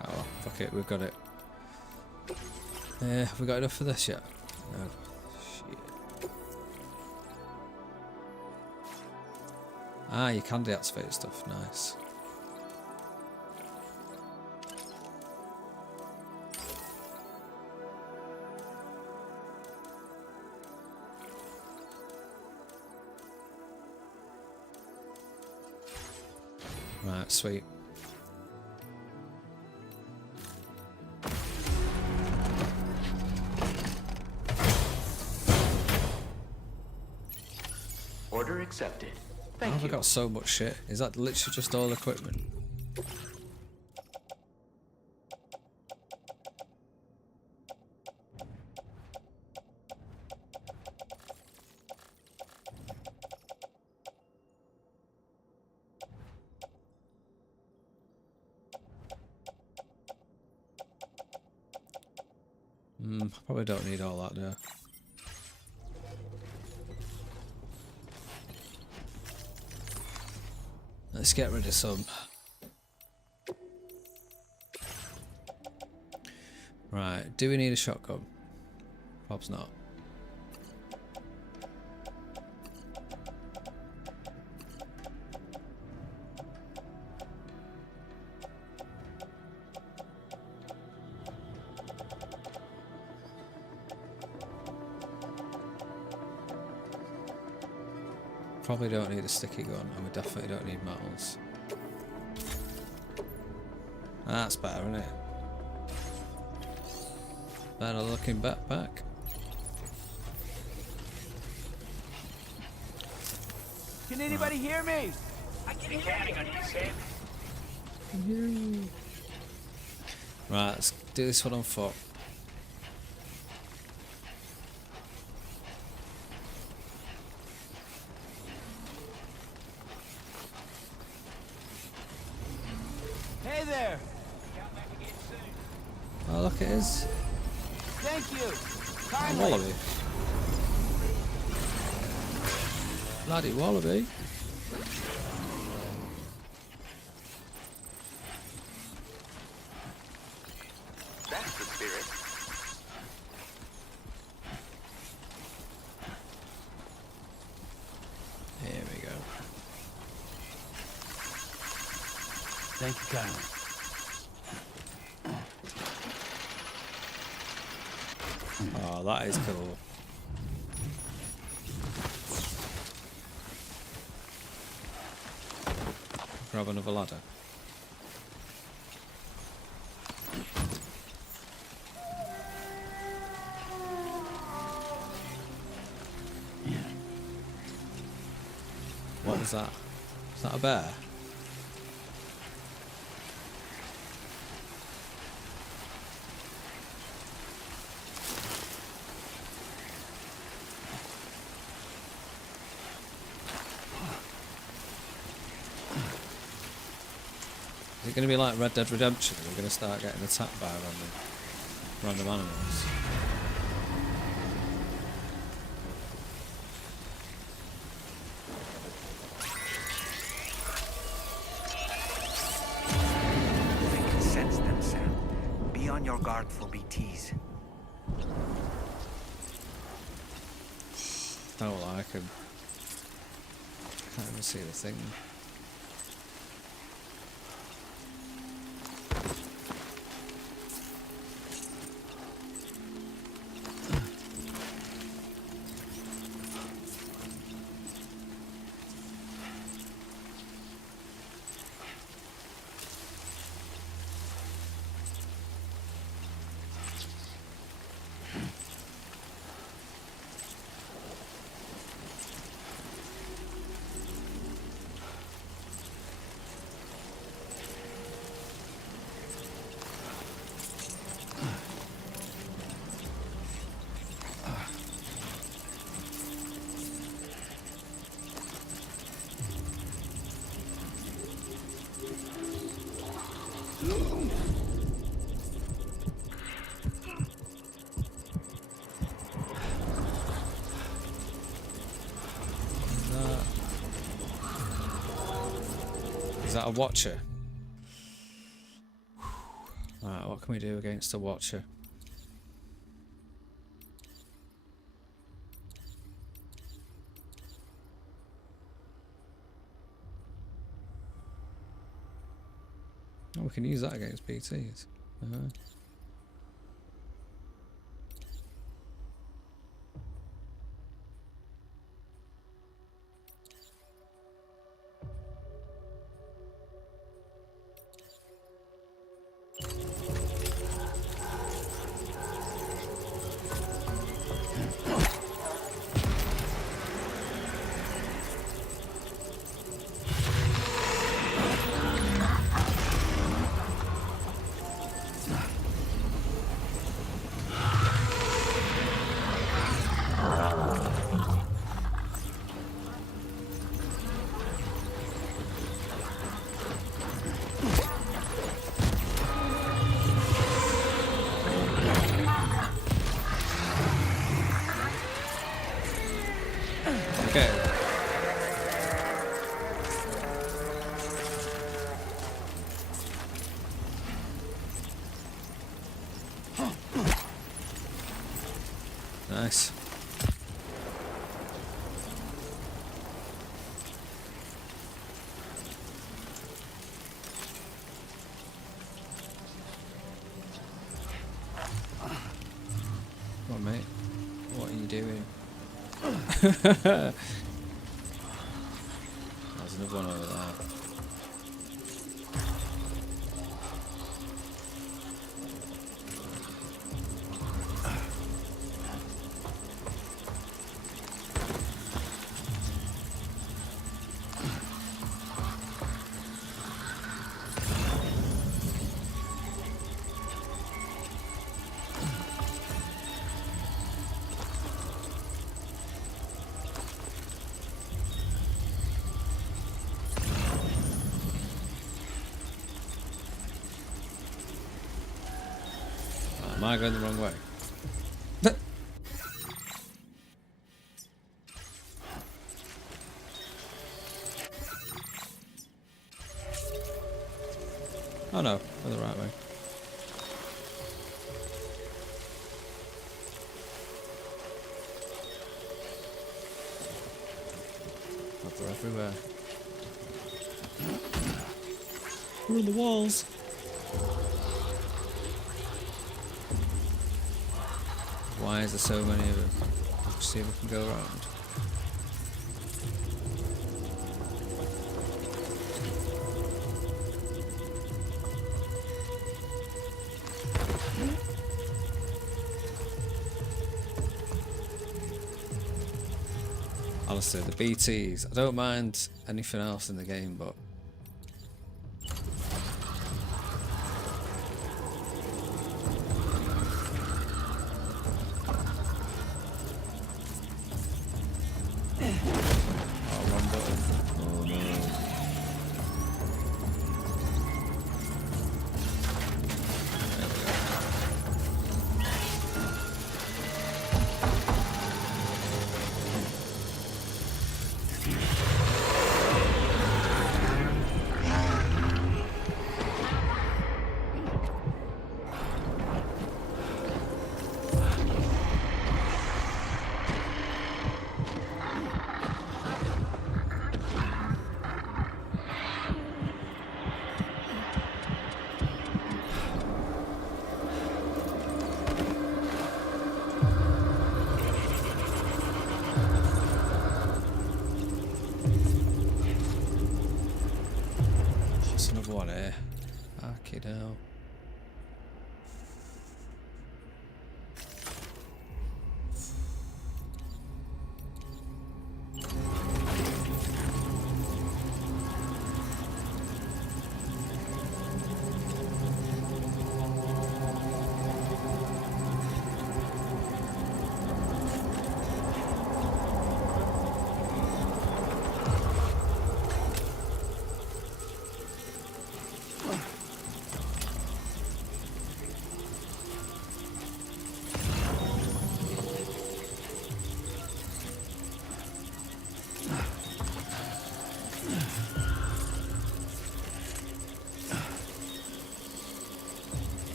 Oh well, fuck it, we've got it. Have we got enough for this yet? No. Shit. Ah, you can deactivate stuff, nice. Right, sweet. Order accepted. How have I got so much shit? Is that literally just all equipment? Probably don't need all that, do I? Let's get rid of some. Right, do we need a shotgun? Perhaps not. Probably don't need a sticky gun, and we definitely don't need metals. That's better, isn't it? Better looking backpack. Can anybody hear me? I can counting on you, Sam. Right, let's do this one on foot. Hey there. Oh, look, it is. Thank you. A Kindly. wallaby. Bloody wallaby. That's the spirit. Here we go. Thank you kindly. Oh, that is cool. Grab another ladder. What is that? Is that a bear? Is it going to be like Red Dead Redemption? We're going to start getting attacked by random animals. I can sense them, Sam. Be on your guard for BTs. Don't like him. Can't even see the thing. that a watcher? Alright, what can we do against a watcher? Oh, we can use that against BTs. Okay. Nice. Come on, mate. What are you doing? There's another one over there. Am I going the wrong way? Oh no, we're the right way. Oh, they're everywhere. We're on the walls. Why is there so many of them? Let's see if we can go around. Honestly, the BTs, I don't mind anything else in the game, but there's another one here. Fucking hell.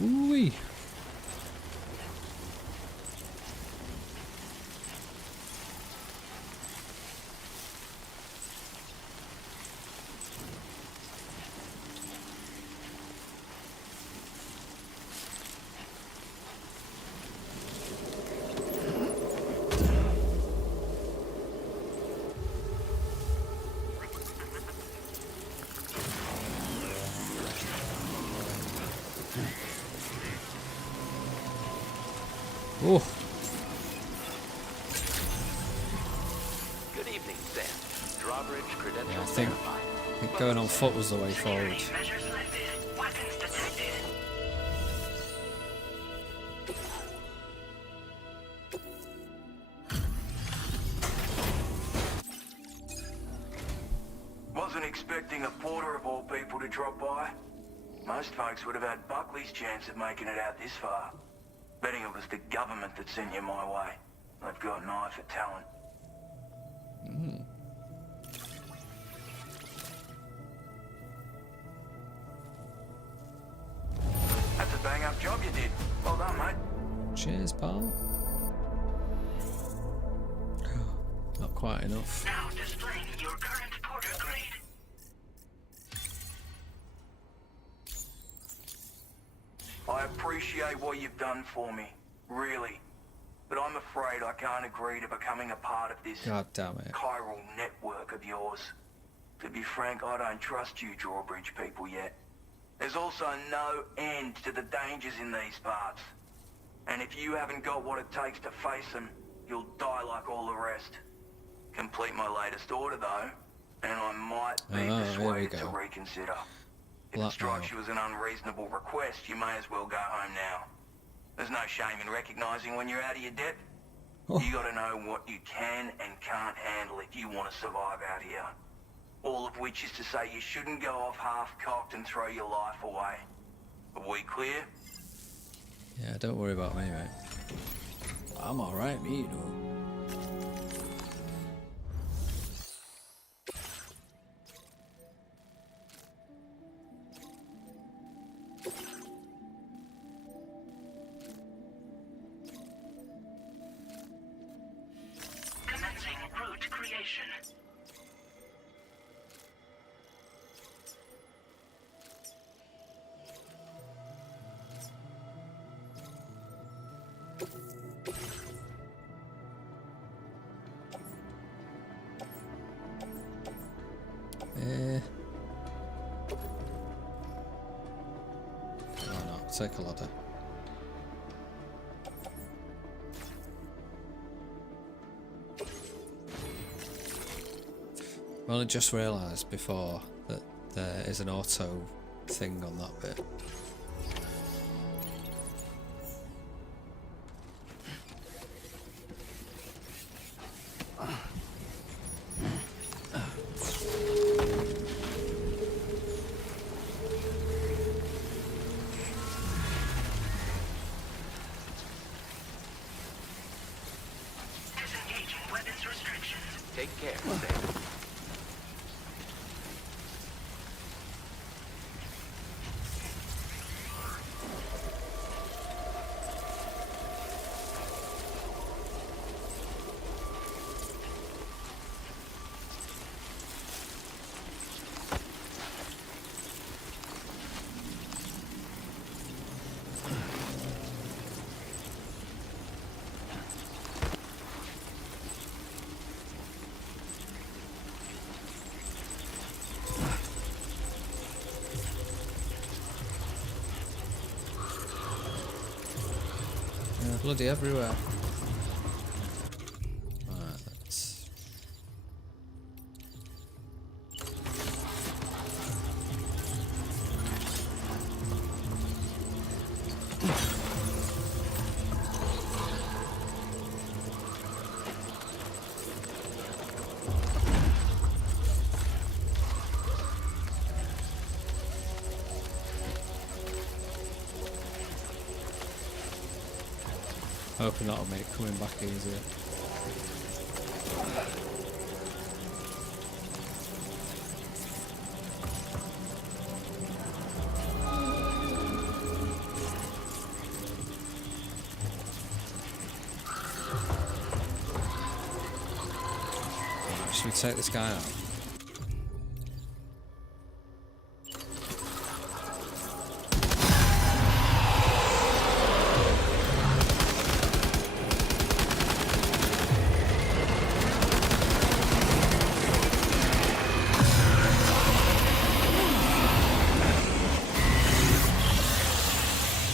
Ooh-wee. Oh. Good evening, Sam. Drawbridge credentials Yeah, I think going on foot was the way forward. Measures lifted. Weapons detected. Wasn't expecting a porter of all people to drop by. Most folks would have had Buckley's chance of making it out this far. Betting it was the government that sent you my way. They've got an eye for talent. That's a bang-up job you did. Well done, mate. Cheers, pal. Not quite enough. Now displaying your current porter grade. I appreciate what you've done for me, really. But I'm afraid I can't agree to becoming a part of this God damn it. chiral network of yours. To be frank, I don't trust you drawbridge people yet. There's also no end to the dangers in these parts. And if you haven't got what it takes to face them, you'll die like all the rest. Complete my latest order though, and I might be persuaded to reconsider. If it strikes you as an unreasonable request, you may as well go home now. There's no shame in recognizing when you're out of your depth. You gotta know what you can and can't handle if you want to survive out here. All of which is to say you shouldn't go off half-cocked and throw your life away. Are we clear? Yeah, don't worry about me, mate. I'm alright, me, you know. Commencing route creation. Oh no, take a ladder. I only just realised before that there is an auto thing on that bit. Disengaging weapons restrictions. Take care, Sam. Bloody everywhere. Right, let's... Hoping that'll make coming back easier. we take this guy out?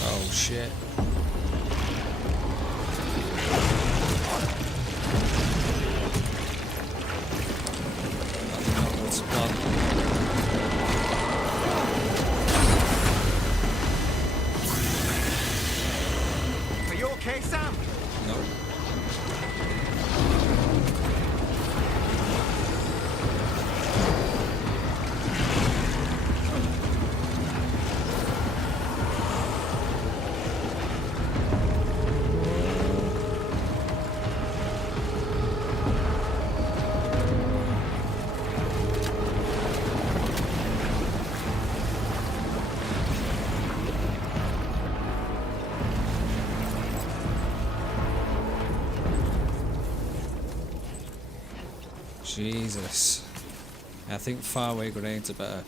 Oh shit. Are you okay, Sam? No. Jesus. I think faraway grenades are better.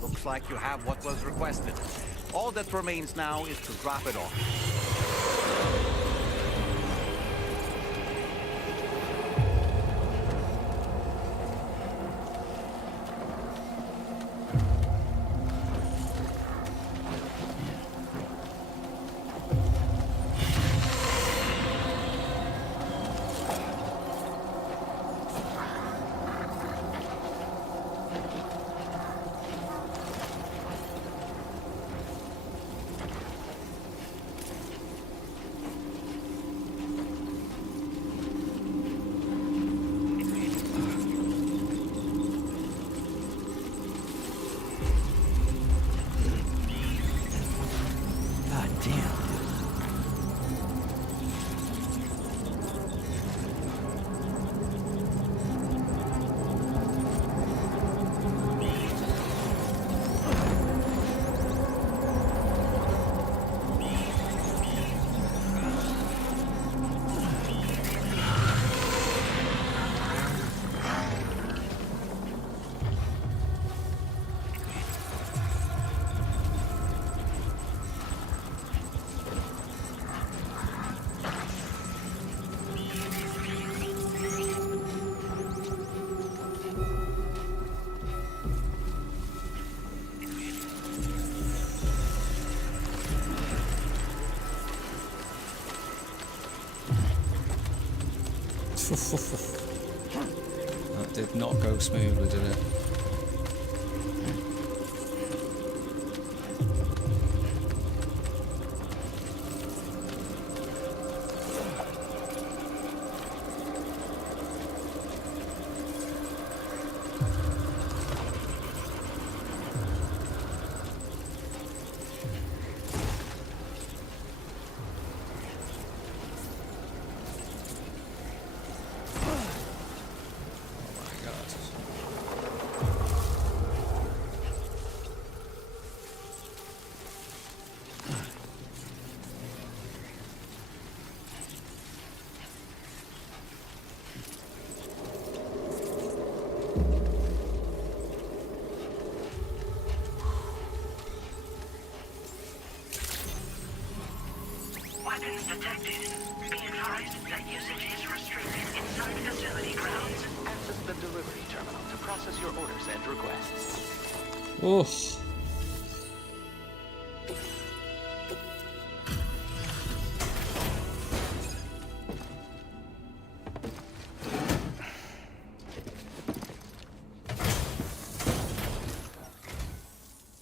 Looks like you have what was requested. All that remains now is to drop it off. That did not go smoothly, did it? Weapons detected. Be advised that usage is restricted inside facility grounds. Access the delivery terminal to process your orders and requests. Oh.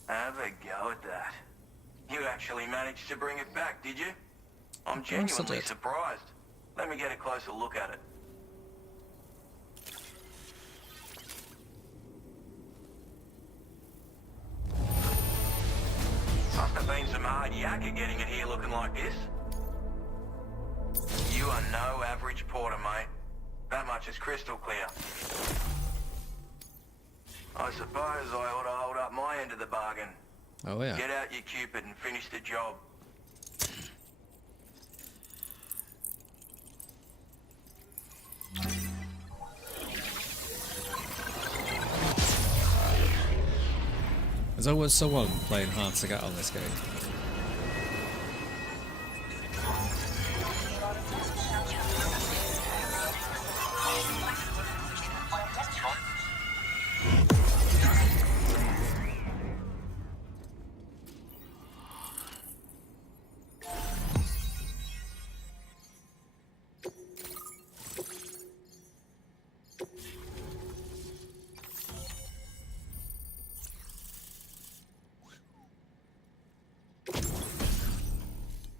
Have a go at that. You actually managed to bring it back, did you? I'm course I genuinely did. surprised. Let me get a closer look at it. Must have been some hard yakka getting it here looking like this. You are no average porter, mate. That much is crystal clear. I suppose I ought to hold up my end of the bargain. Oh yeah. Get out your Cupid and finish the job. There's always someone playing hard to get on this game.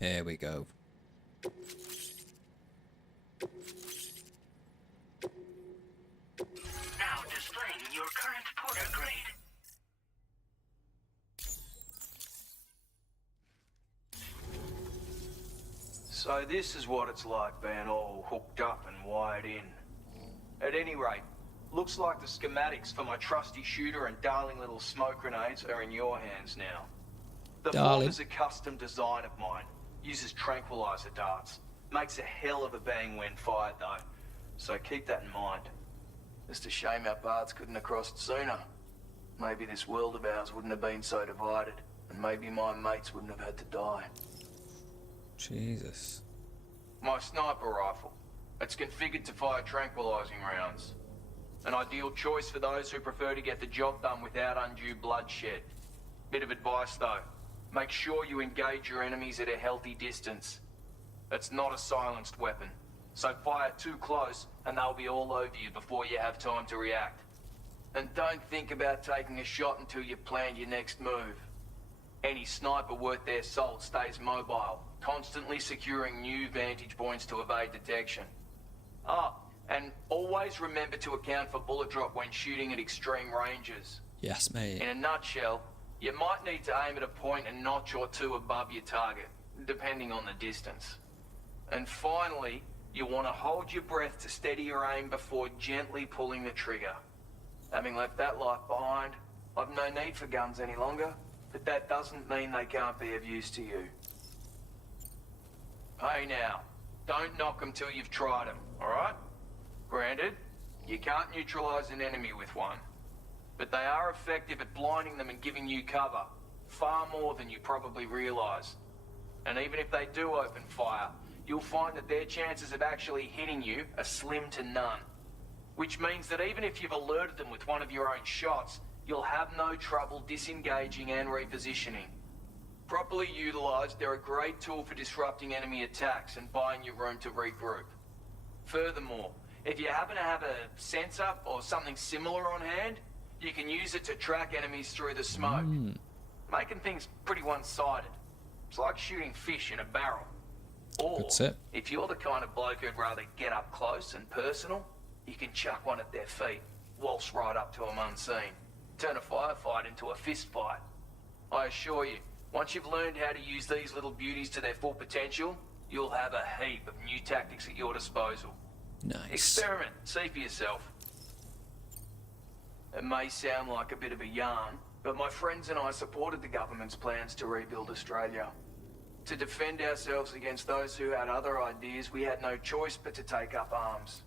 There we go. Now displaying your current porter grade. So this is what it's like being all hooked up and wired in. At any rate, looks like the schematics for my trusty shooter and darling little smoke grenades are in your hands now. The form is a custom design of mine. Uses tranquilizer darts. Makes a hell of a bang when fired though. So keep that in mind. Just a shame our paths couldn't have crossed sooner. Maybe this world of ours wouldn't have been so divided. And maybe my mates wouldn't have had to die. Jesus. My sniper rifle. It's configured to fire tranquilizing rounds. An ideal choice for those who prefer to get the job done without undue bloodshed. Bit of advice though. Make sure you engage your enemies at a healthy distance. It's not a silenced weapon, so fire too close and they'll be all over you before you have time to react. And don't think about taking a shot until you've planned your next move. Any sniper worth their salt stays mobile, constantly securing new vantage points to evade detection. And always remember to account for bullet drop when shooting at extreme ranges. Yes, mate. In a nutshell, you might need to aim at a point a notch or two above your target, depending on the distance. And finally, you want to hold your breath to steady your aim before gently pulling the trigger. Having left that life behind, I've no need for guns any longer, but that doesn't mean they can't be of use to you. Hey now, don't knock them till you've tried them, alright? Granted, you can't neutralize an enemy with one. But they are effective at blinding them and giving you cover, far more than you probably realize. And even if they do open fire, you'll find that their chances of actually hitting you are slim to none. Which means that even if you've alerted them with one of your own shots, you'll have no trouble disengaging and repositioning. Properly utilized, they're a great tool for disrupting enemy attacks and buying you room to regroup. Furthermore, if you happen to have a sensor or something similar on hand, you can use it to track enemies through the smoke, making things pretty one-sided. It's like shooting fish in a barrel. Or, if you're the kind of bloke who'd rather get up close and personal, you can chuck one at their feet, waltz right up to them unseen, turn a firefight into a fist fight. I assure you, once you've learned how to use these little beauties to their full potential, you'll have a heap of new tactics at your disposal. Nice. Experiment, see for yourself. It may sound like a bit of a yarn, but my friends and I supported the government's plans to rebuild Australia. To defend ourselves against those who had other ideas, we had no choice but to take up arms.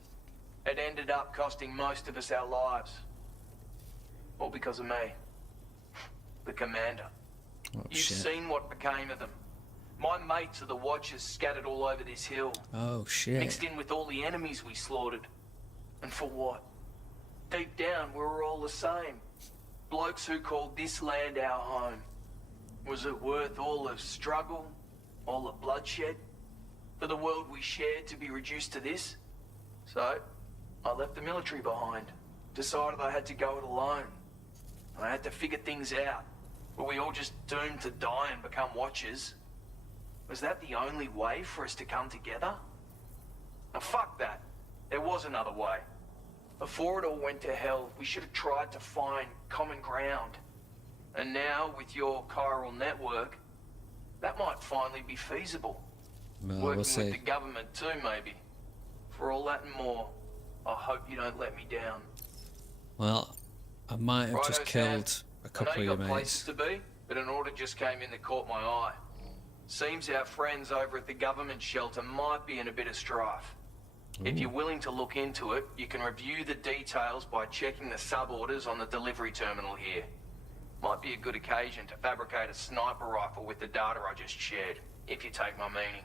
It ended up costing most of us our lives. All because of me. The commander. You've seen what became of them. My mates are the Watchers scattered all over this hill. Oh shit. Mixed in with all the enemies we slaughtered. And for what? deep down, we were all the same. Blokes who called this land our home. Was it worth all the struggle, all the bloodshed, for the world we shared to be reduced to this? So, I left the military behind. Decided I had to go it alone. I had to figure things out. Were we all just doomed to die and become watchers? Was that the only way for us to come together? Now fuck that. There was another way. Before it all went to hell, we should have tried to find common ground. And now, with your chiral network, that might finally be feasible. Well, Working we'll see. with the government too, maybe. For all that and more, I hope you don't let me down. Well, I might have just Righto, killed Sam. a couple I know of you your got places mates. to be, but an order just came in that caught my eye. Seems our friends over at the government shelter might be in a bit of strife. If you're willing to look into it, you can review the details by checking the sub-orders on the delivery terminal here. Might be a good occasion to fabricate a sniper rifle with the data I just shared, if you take my meaning.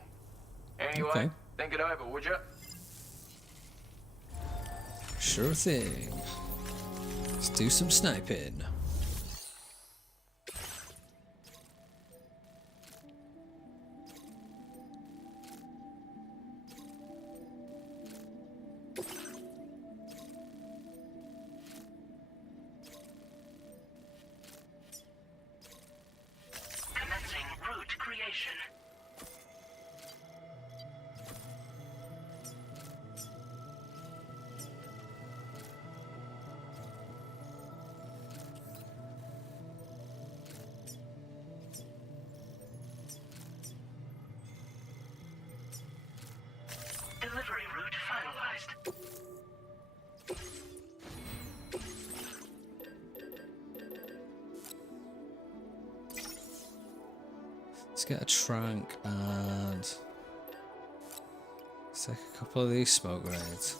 Anyway, Okay. think it over, would you? Sure thing. Let's do some sniping. Commencing route creation. Delivery route finalized. Let's get a trunk and let's take a couple of these smoke grenades.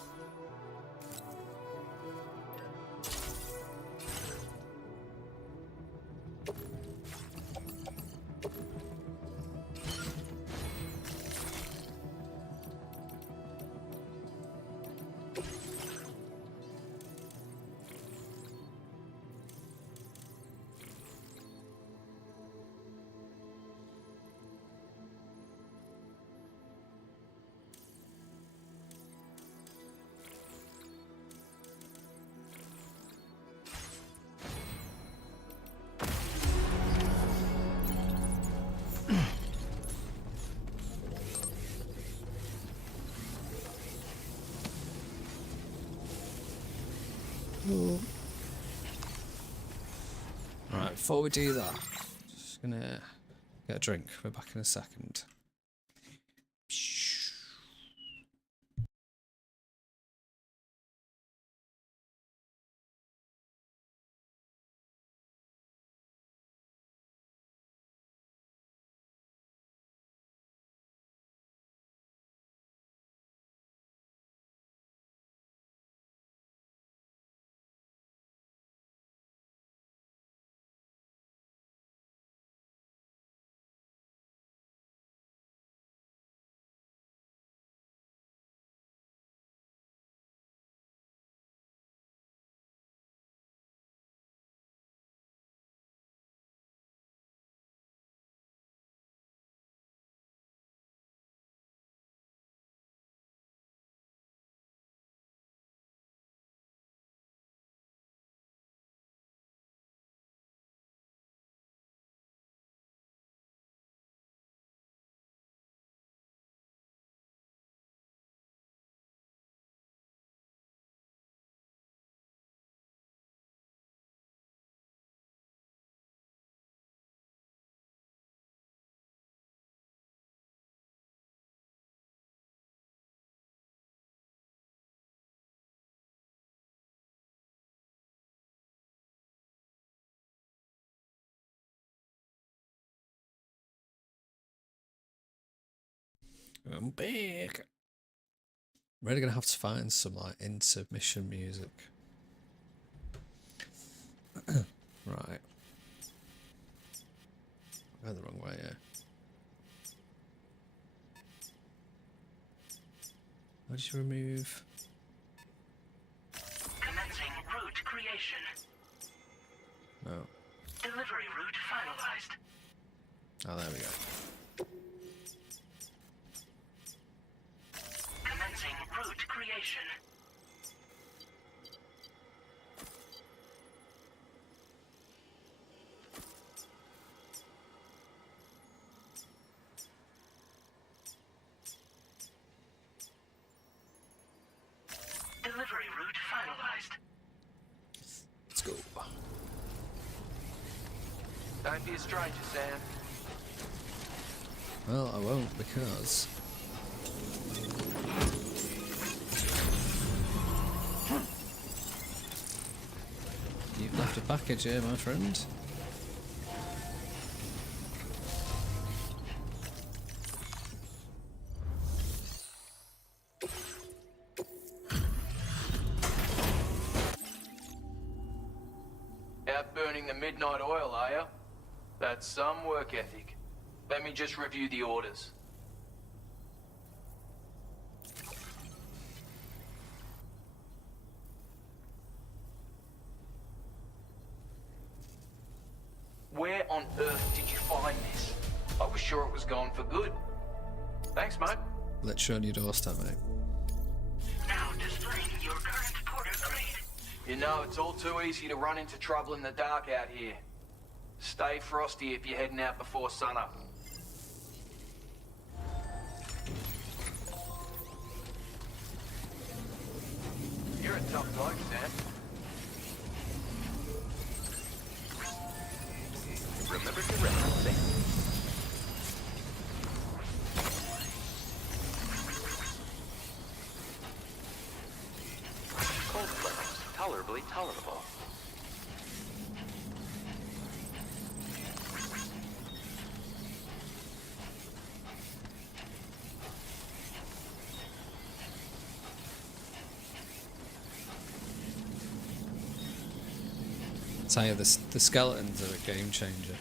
Right, before we do that, just gonna get a drink. We're back in a second. I'm back. Really gonna have to find some like intermission music. Right. I'm going the wrong way, yeah. Why did you remove? Commencing route destination. Delivery route finalized. Let's go. Don't be a stranger, Sam. Well, I won't because you've left a package here, my friend. Out burning the midnight oil, are you? That's some work ethic. Let me just review the orders. Where on earth did you find this? I was sure it was gone for good. Thanks, mate. Let's show on your doorstep, mate. Now displaying your current porter grade. You know, it's all too easy to run into trouble in the dark out here. Stay frosty if you're heading out before sunup. You're a tough bloke, Sam. Remember to rest safe. Cold levels tolerably tolerable. Tell you, the skeletons are a game changer.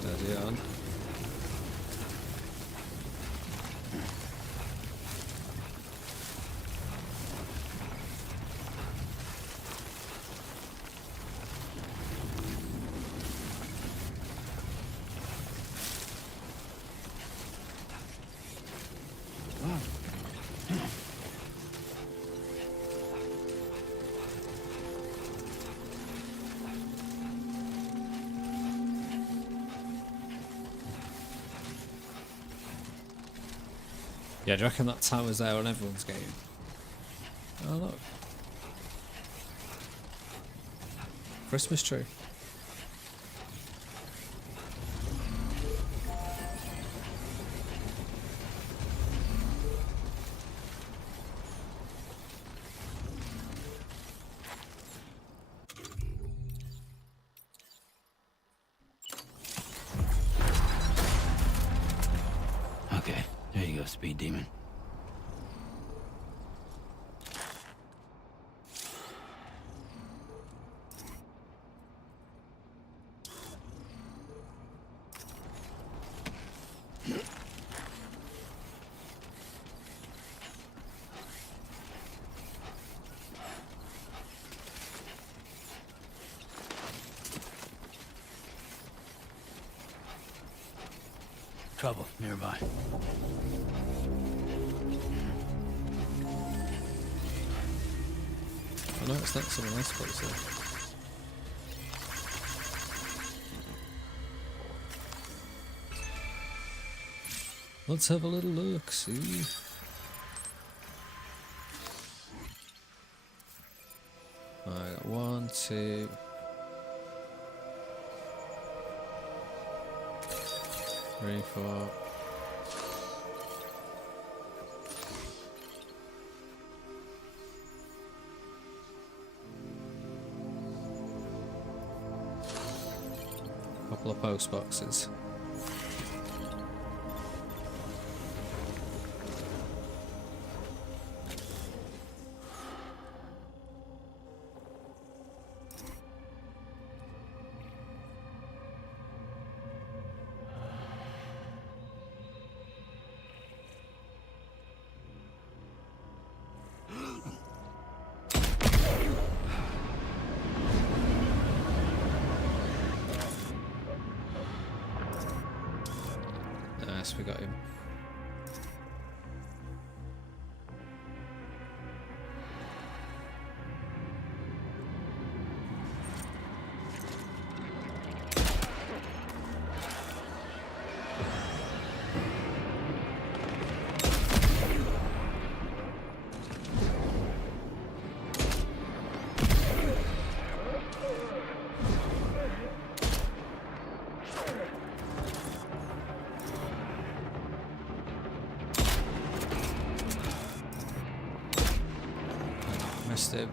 Steady on. Yeah, do you reckon that tower's there on everyone's game? Oh look. Christmas tree. Okay, there you go, Speed Demon. Trouble nearby. Oh no, it's not someone else place there. Let's have a little look, see. I got 1, 2. 3, 4. Couple of post boxes. Nice, we got him. Missed him.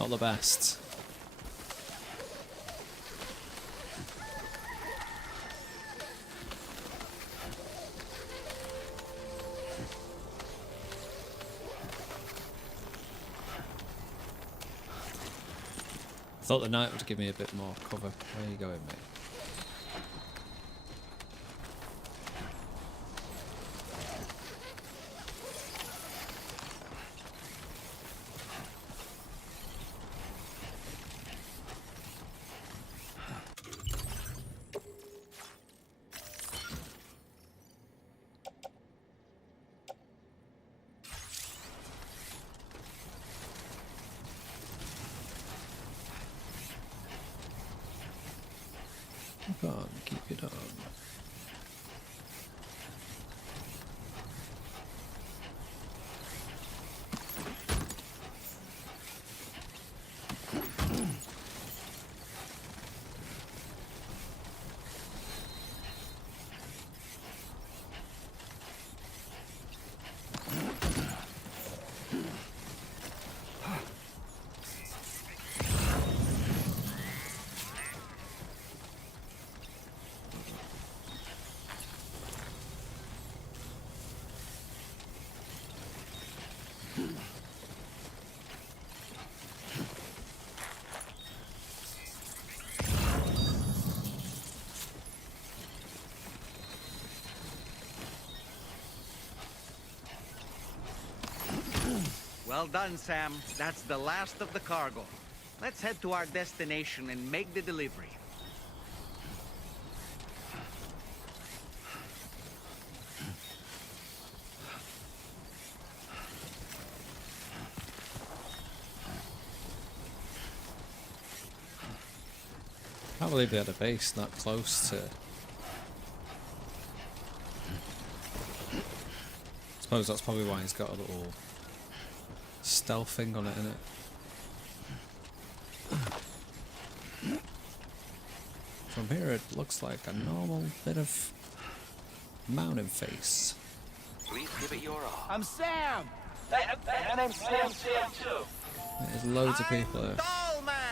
Not the best. I thought the night would give me a bit more cover. Where are you going, mate? Keep on, keep it on. Well done, Sam. That's the last of the cargo. Let's head to our destination and make the delivery. I can't believe they had a base that close to... I suppose that's probably why he's got a little stealth thing on it, isn't it? From here it looks like a normal bit of mountain face. Please give it your all. I'm Sam! My name's Sam too. There's loads of people there. Dollman!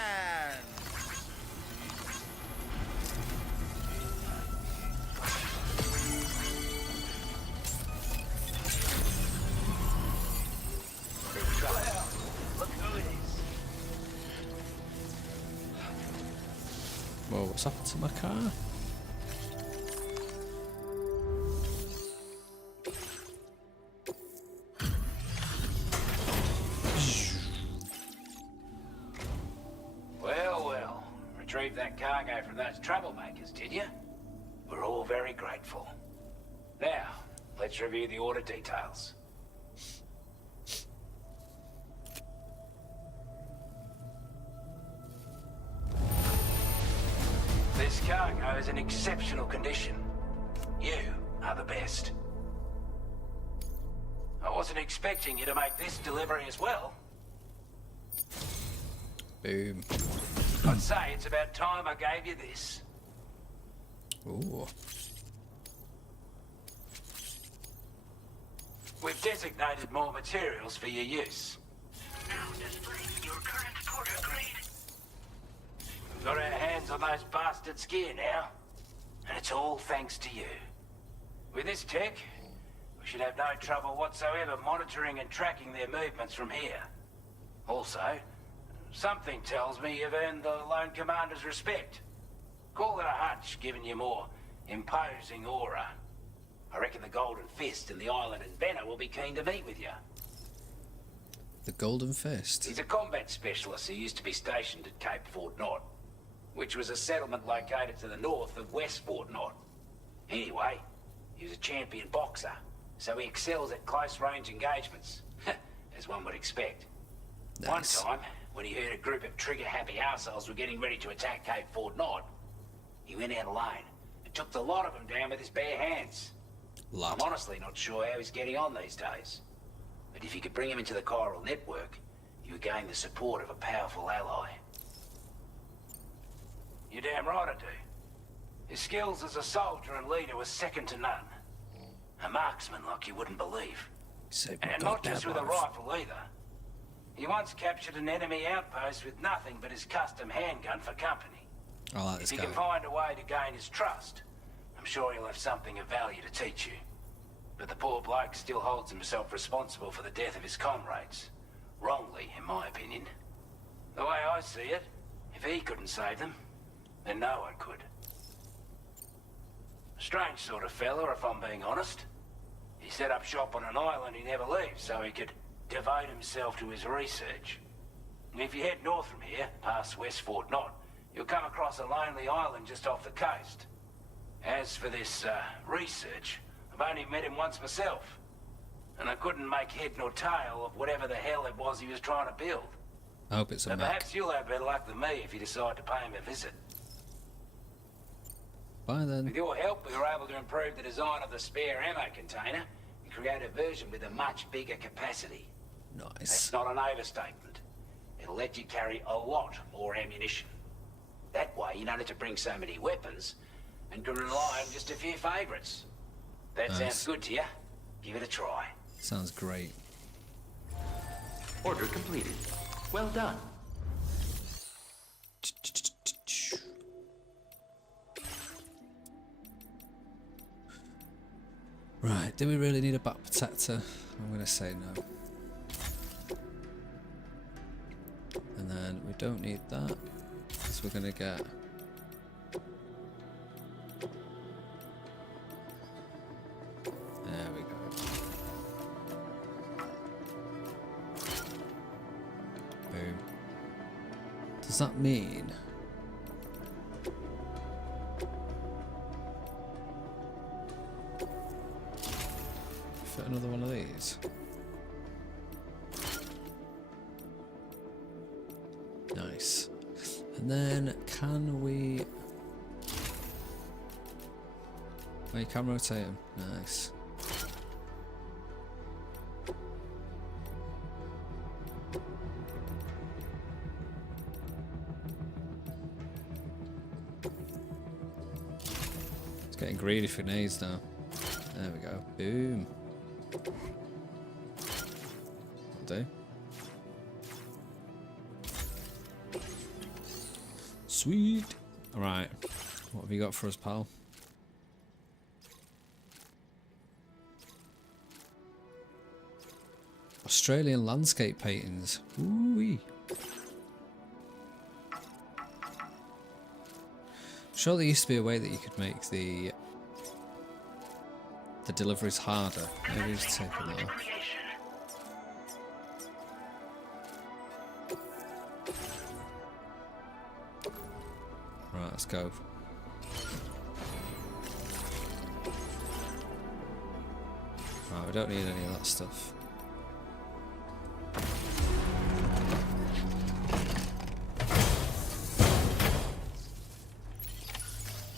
Whoa, what's happened to my car? cargo from those troublemakers, did you? We're all very grateful. Now, let's review the order details. This cargo is in exceptional condition. You are the best. I wasn't expecting you to make this delivery as well. Boom. I'd say it's about time I gave you this. Ooh. We've designated more materials for your use. Now displaying your current porter grade. We've got our hands on those bastards' gear now, and it's all thanks to you. With this tech, we should have no trouble whatsoever monitoring and tracking their movements from here. Also, something tells me you've earned the Lone Commander's respect. Call it a hunch, giving you more imposing aura. I reckon the Golden Fist and the Island Inventor will be keen to meet with you. The Golden Fist? He's a combat specialist who used to be stationed at Cape Fort Knot, which was a settlement located to the north of West Fort Knot. Anyway, he was a champion boxer, so he excels at close-range engagements, as one would expect. Nice. One time, when he heard a group of trigger-happy arseholes were getting ready to attack Cape Fort Knot, he went out alone and took the lot of them down with his bare hands. Lot. I'm honestly not sure how he's getting on these days. But if you could bring him into the chiral network, you would gain the support of a powerful ally. You're damn right I do. His skills as a soldier and leader were second to none. A marksman like you wouldn't believe. And not just with a rifle either. He once captured an enemy outpost with nothing but his custom handgun for company. I like this If guy. you can find a way to gain his trust, I'm sure he'll have something of value to teach you. But the poor bloke still holds himself responsible for the death of his comrades. Wrongly, in my opinion. The way I see it, if he couldn't save them, then no one could. Strange sort of fella, if I'm being honest. He set up shop on an island he never leaves so he could devote himself to his research. If you head north from here, past West Fort Knot, you'll come across a lonely island just off the coast. As for this, research, I've only met him once myself. And I couldn't make head nor tail of whatever the hell it was he was trying to build. I hope it's a But mech. perhaps you'll have better luck than me if you decide to pay him a visit. Bye then. With your help, we were able to improve the design of the spare ammo container and create a version with a much bigger capacity. Nice. That's not an overstatement. It'll let you carry a lot more ammunition. That way, you don't have to bring so many weapons and can rely on just a few favorites. That Nice. sounds good to you? Give it a try. Sounds great. Order completed. Well done. Right, do we really need a back protector? I'm going to say no. And then we don't need that, because we're going to get... There we go. Boom. Does that mean... fit another one of these? Nice. And then can we... Oh, you can rotate them. Nice. It's getting greedy for grenades now. There we go. Boom. Do. Sweet. Alright. What have you got for us, pal? Australian landscape paintings. Ooh-wee. I'm sure there used to be a way that you could make the deliveries harder. Maybe just taking that off. Right. let's go. Right, we don't need any of that stuff.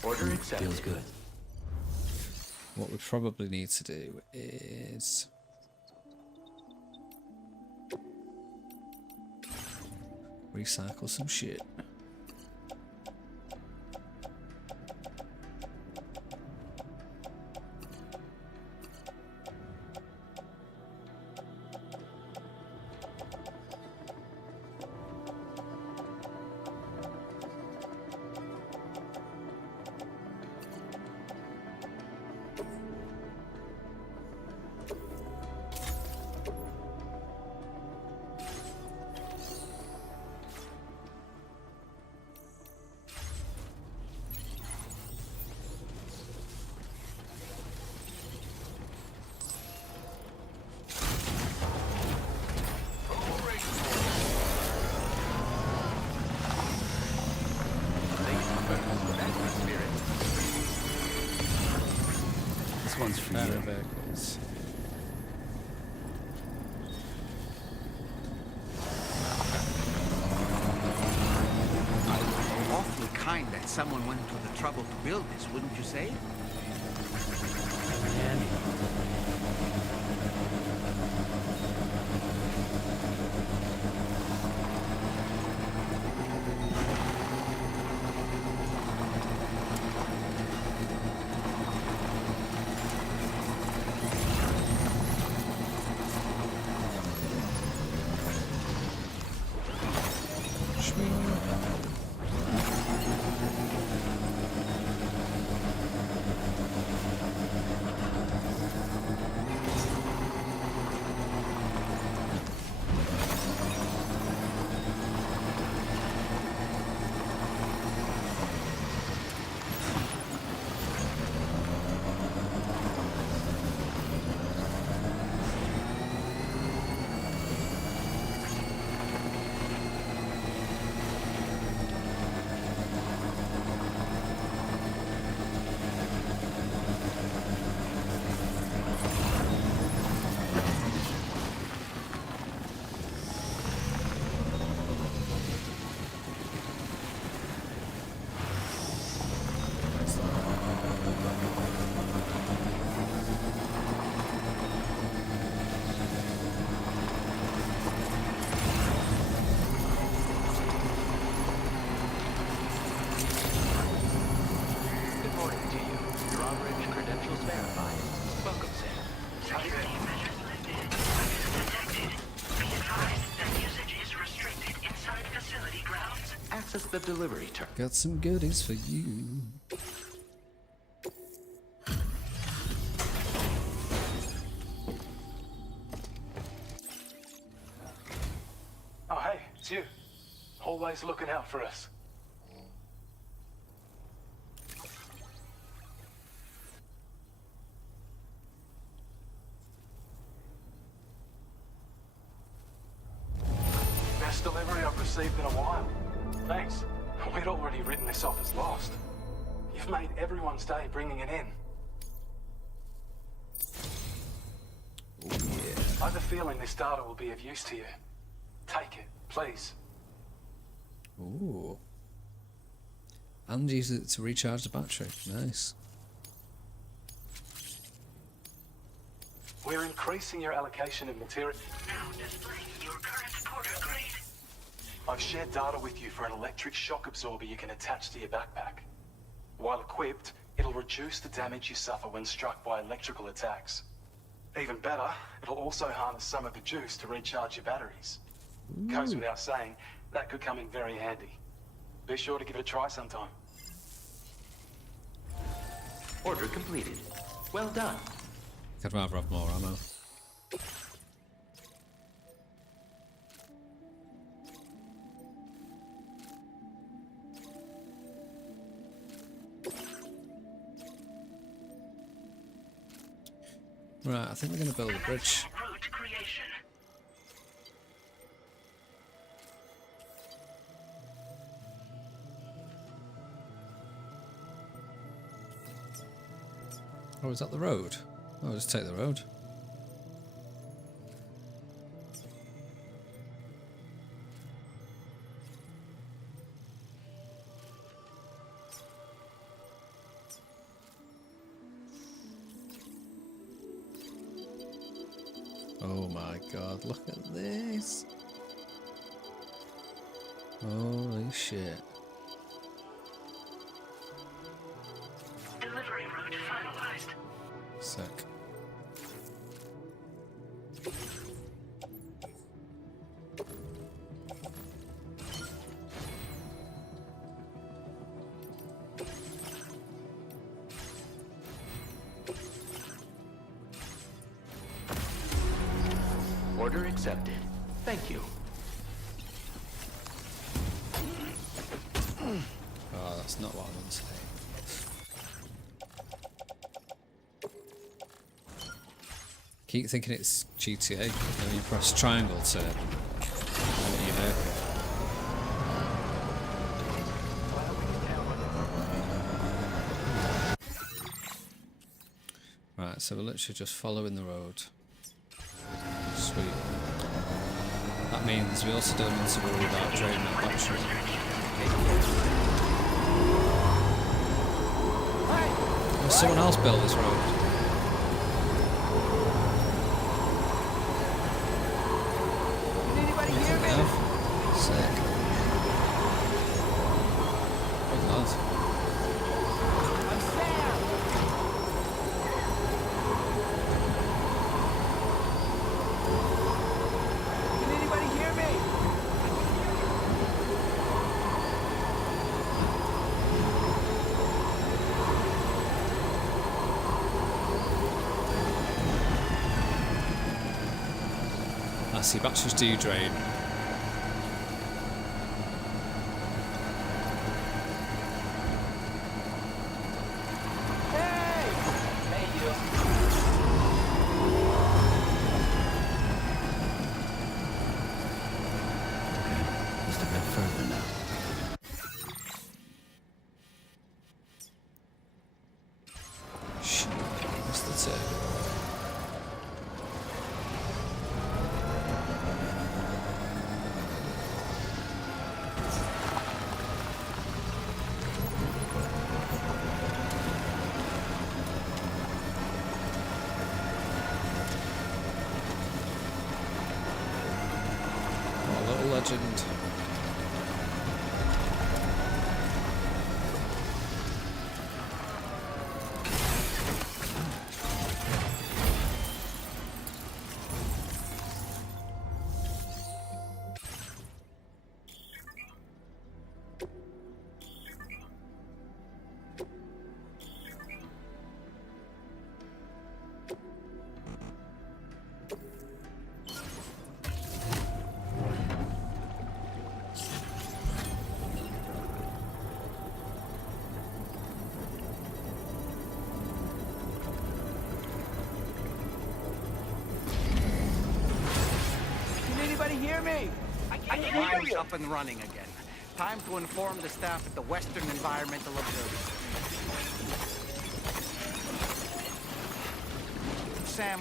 Order accepted. Feels good. What we probably need to do is recycle some shit. This one's for Better you. vehicles. Awfully kind that someone went to the trouble to build this, wouldn't you say? Good morning to you. Your on-range credentials verified. Welcome, Sam. Security measures lifted. Weapons detected. Be advised that usage is restricted inside facility grounds. Access the delivery terminal. Got some goodies for you. Oh, hey, it's you. Always looking out for us. Best delivery I've received in a while. Thanks. We'd already written this off as lost. You've made everyone's day bringing it in. Oh yeah. I have a feeling this data will be of use to you. Take it, please. Ooh. And use it to recharge the battery. Nice. We're increasing your allocation of material. Now displaying your current porter grade. I've shared data with you for an electric shock absorber you can attach to your backpack. While equipped, it'll reduce the damage you suffer when struck by electrical attacks. Even better, it'll also harness some of the juice to recharge your batteries. Goes without saying, that could come in very handy. Be sure to give it a try sometime. Order completed. Well done. I'd rather have more ammo. Right, I think we're going to build a bridge. Route creation. Oh, is that the road? Oh, I'll just take the road. Oh my god, look at this. Holy shit. Delivery route finalized. Sick. Order accepted. Thank you. Oh, that's not what I want to say. Keep thinking it's GTA, and then you press triangle to let you know. Right, so we're literally just following the road. Sweet. That means we also don't need to worry about draining our battery. Someone else built this road. Can anybody hear me? Sick. Good lad. I'm Sam. Can anybody hear me? I see batteries do drain. Just a bit further now. Shit, missed the turn. What a little legend. Can anybody hear me? I can hear you. Up and running again. Time to inform the staff at the Western Environmental Observatory. Sam,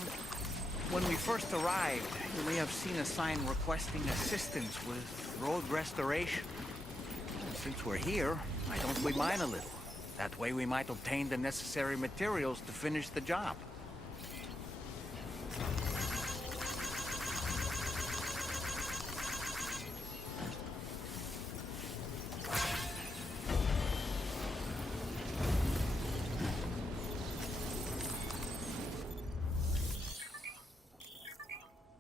when we first arrived, you may have seen a sign requesting assistance with road restoration. Since we're here, why don't we mine a little? That way we might obtain the necessary materials to finish the job.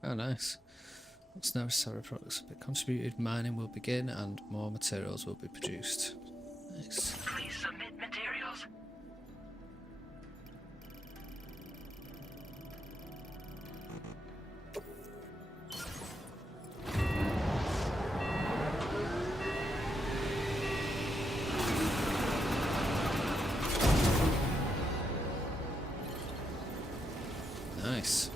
Oh, nice. Once necessary products have been contributed, mining will begin and more materials will be produced. Nice. Please submit materials. Nice.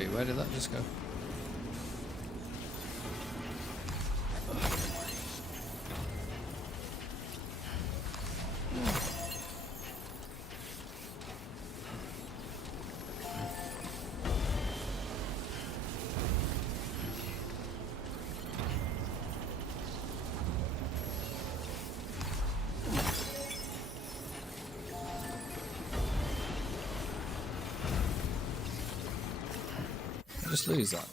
Wait, where did that just go? Just lose that.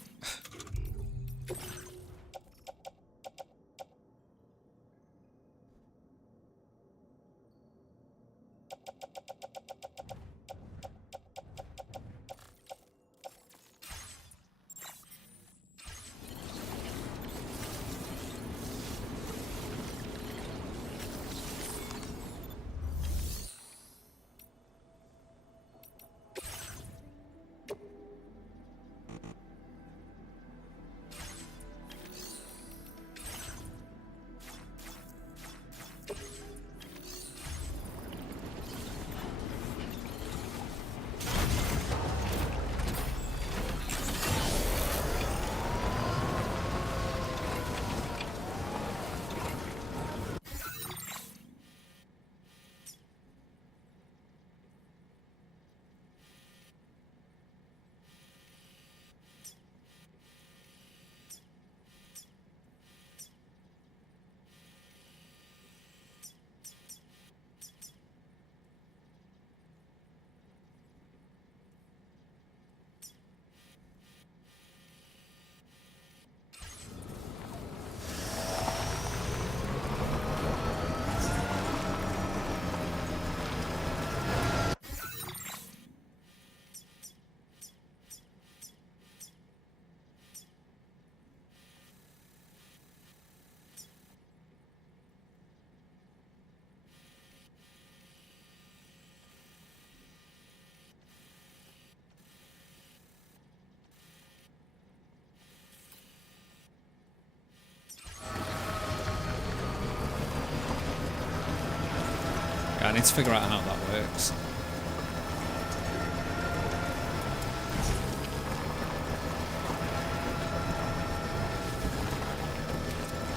I need to figure out how that works.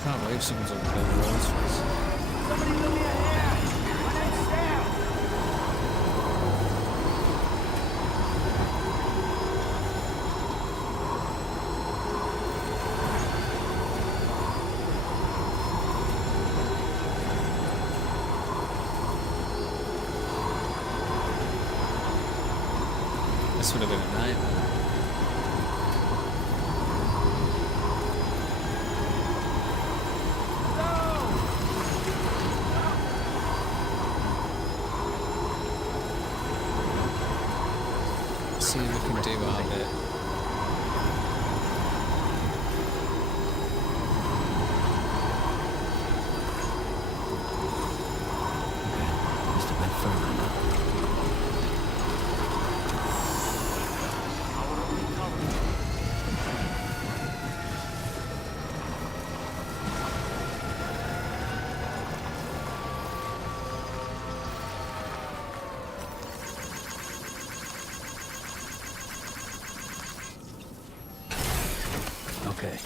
Can't believe someone's on the roads for this. Somebody give me a hand! My name's Sam! This would have been a nightmare. See if we can do our bit. Just a bit further now. Okay.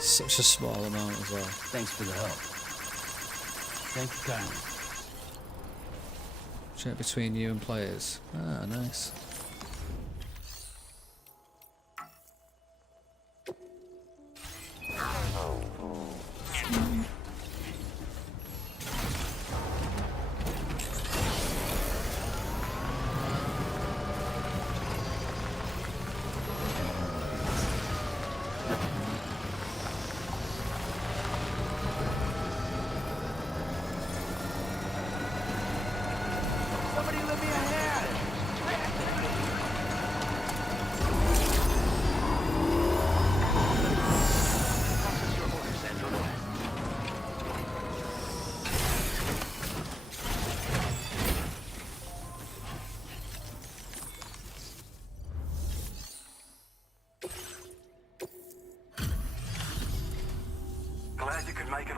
Such a small amount as well. Thanks for the help. Thank you kindly. Check between you and players. Ah, nice.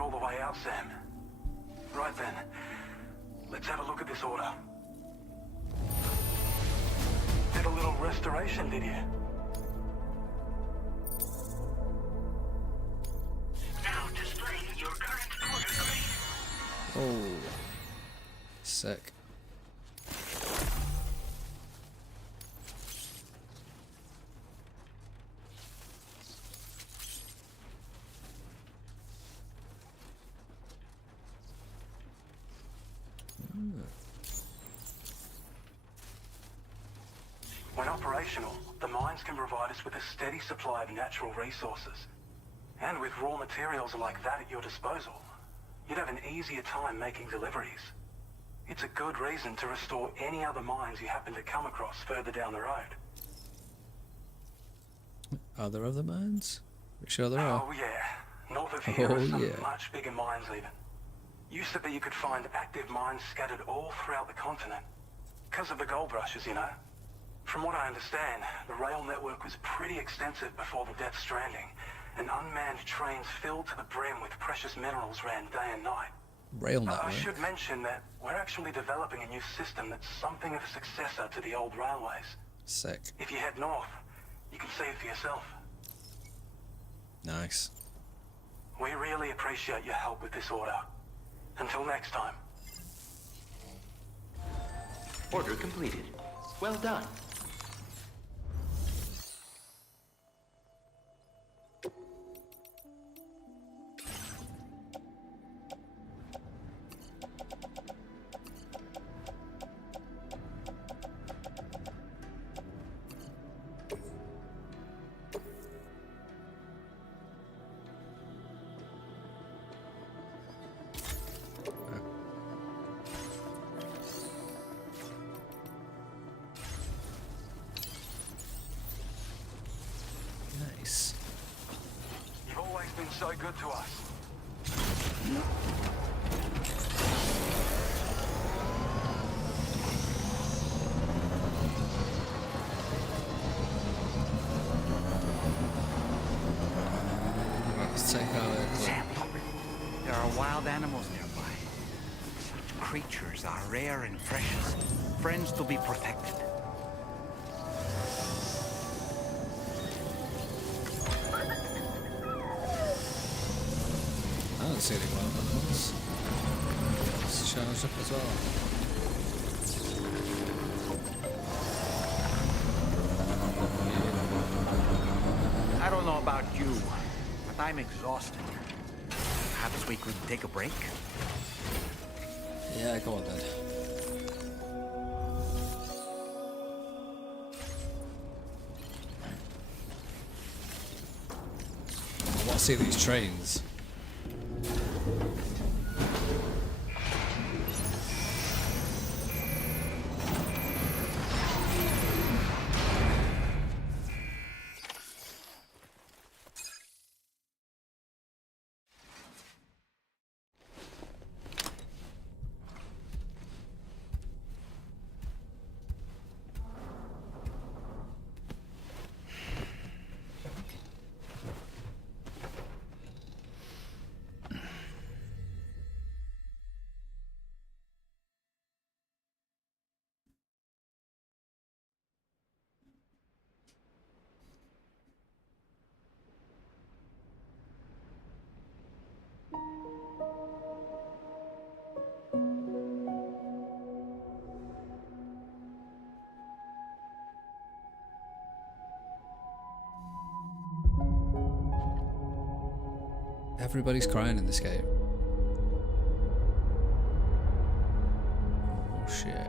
all the way out, Sam. Right then, let's have a look at this order. Did a little restoration, did you? Now displaying your current order grade. Oh, sick. When operational, the mines can provide us with a steady supply of natural resources. And with raw materials like that at your disposal, you'd have an easier time making deliveries. It's a good reason to restore any other mines you happen to come across further down the road. Are there other mines? We sure there are. Oh yeah, north of here Oh, are some yeah. much bigger mines even. Used to be you could find active mines scattered all throughout the continent. Because of the gold rushes, you know. From what I understand, the rail network was pretty extensive before the Death Stranding, and unmanned trains filled to the brim with precious minerals ran day and night. Rail I network. should mention that we're actually developing a new system that's something of a successor to the old railways. Sick. If you head north, you can see it for yourself. Nice. We really appreciate your help with this order. Until next time. Order completed. Well done. Nice. You've always been so good to us. Let's take out it. Sam, look. There are wild animals nearby. Such creatures are rare and precious. Friends to be protected. I don't see any wild animals. It's charged up as well. I don't know about you, but I'm exhausted. Perhaps we could take a break? Yeah, go on then. I want to see these trains. Everybody's crying in this game. Oh shit.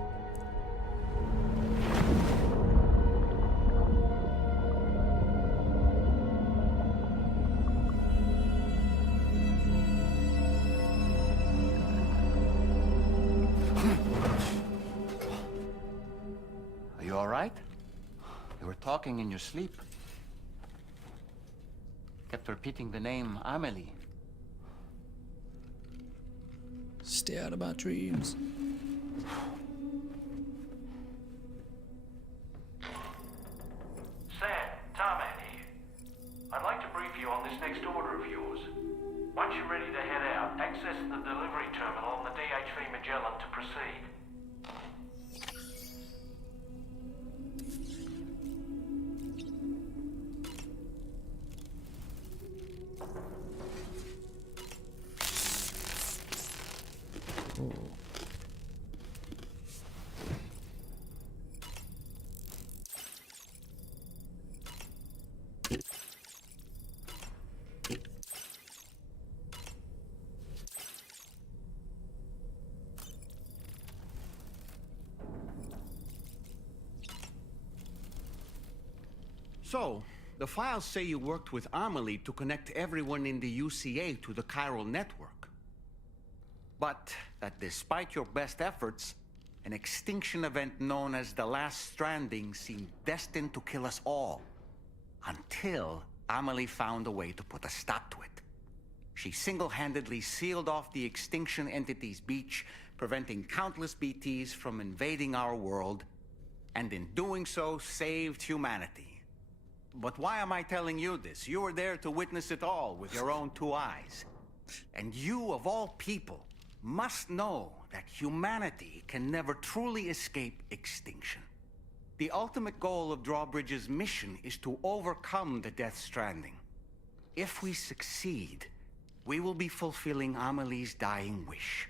Are you all right? You were talking in your sleep. Kept repeating the name Amelie. Stay out of my dreams. Sam, Tarman here. I'd like to brief you on this next order of yours. Once you're ready to head out, the delivery terminal on the DHV Magellan to proceed. Ooh. So, the files say you worked with Amelie to connect everyone in the UCA to the chiral network. But that despite your best efforts, an extinction event known as the Last Stranding seemed destined to kill us all. Until Amelie found a way to put a stop to it. She single-handedly sealed off the extinction entity's beach, preventing countless BTs from invading our world, and in doing so, saved humanity. But why am I telling you this? You were there to witness it all with your own 2 eyes. And you, of all people, must know that humanity can never truly escape extinction. The ultimate goal of Drawbridge's mission is to overcome the Death Stranding. If we succeed, we will be fulfilling Amelie's dying wish.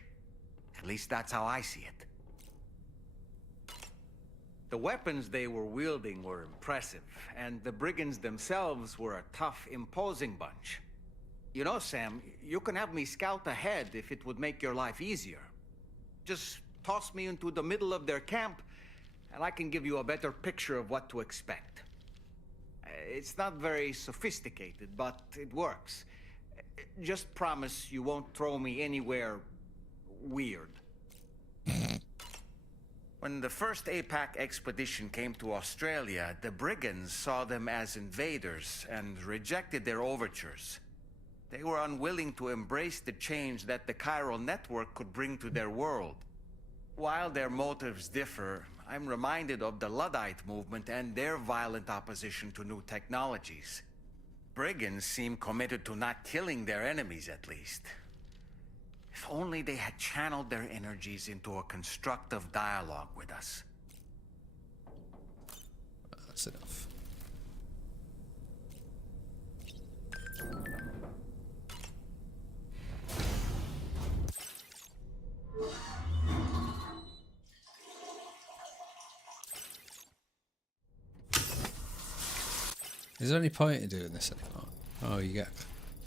At least that's how I see it. The weapons they were wielding were impressive, and the brigands themselves were a tough, imposing bunch. You know, Sam, you can have me scout ahead if it would make your life easier. Just toss me into the middle of their camp, and I can give you a better picture of what to expect. It's not very sophisticated, but it works. Just promise you won't throw me anywhere weird. When the first APAC expedition came to Australia, the brigands saw them as invaders and rejected their overtures. They were unwilling to embrace the change that the chiral network could bring to their world. While their motives differ, I'm reminded of the Luddite movement and their violent opposition to new technologies. Brigands seem committed to not killing their enemies, at least. If only they had channeled their energies into a constructive dialogue with us. That's enough. Is there any point in doing this anymore? Oh, you get...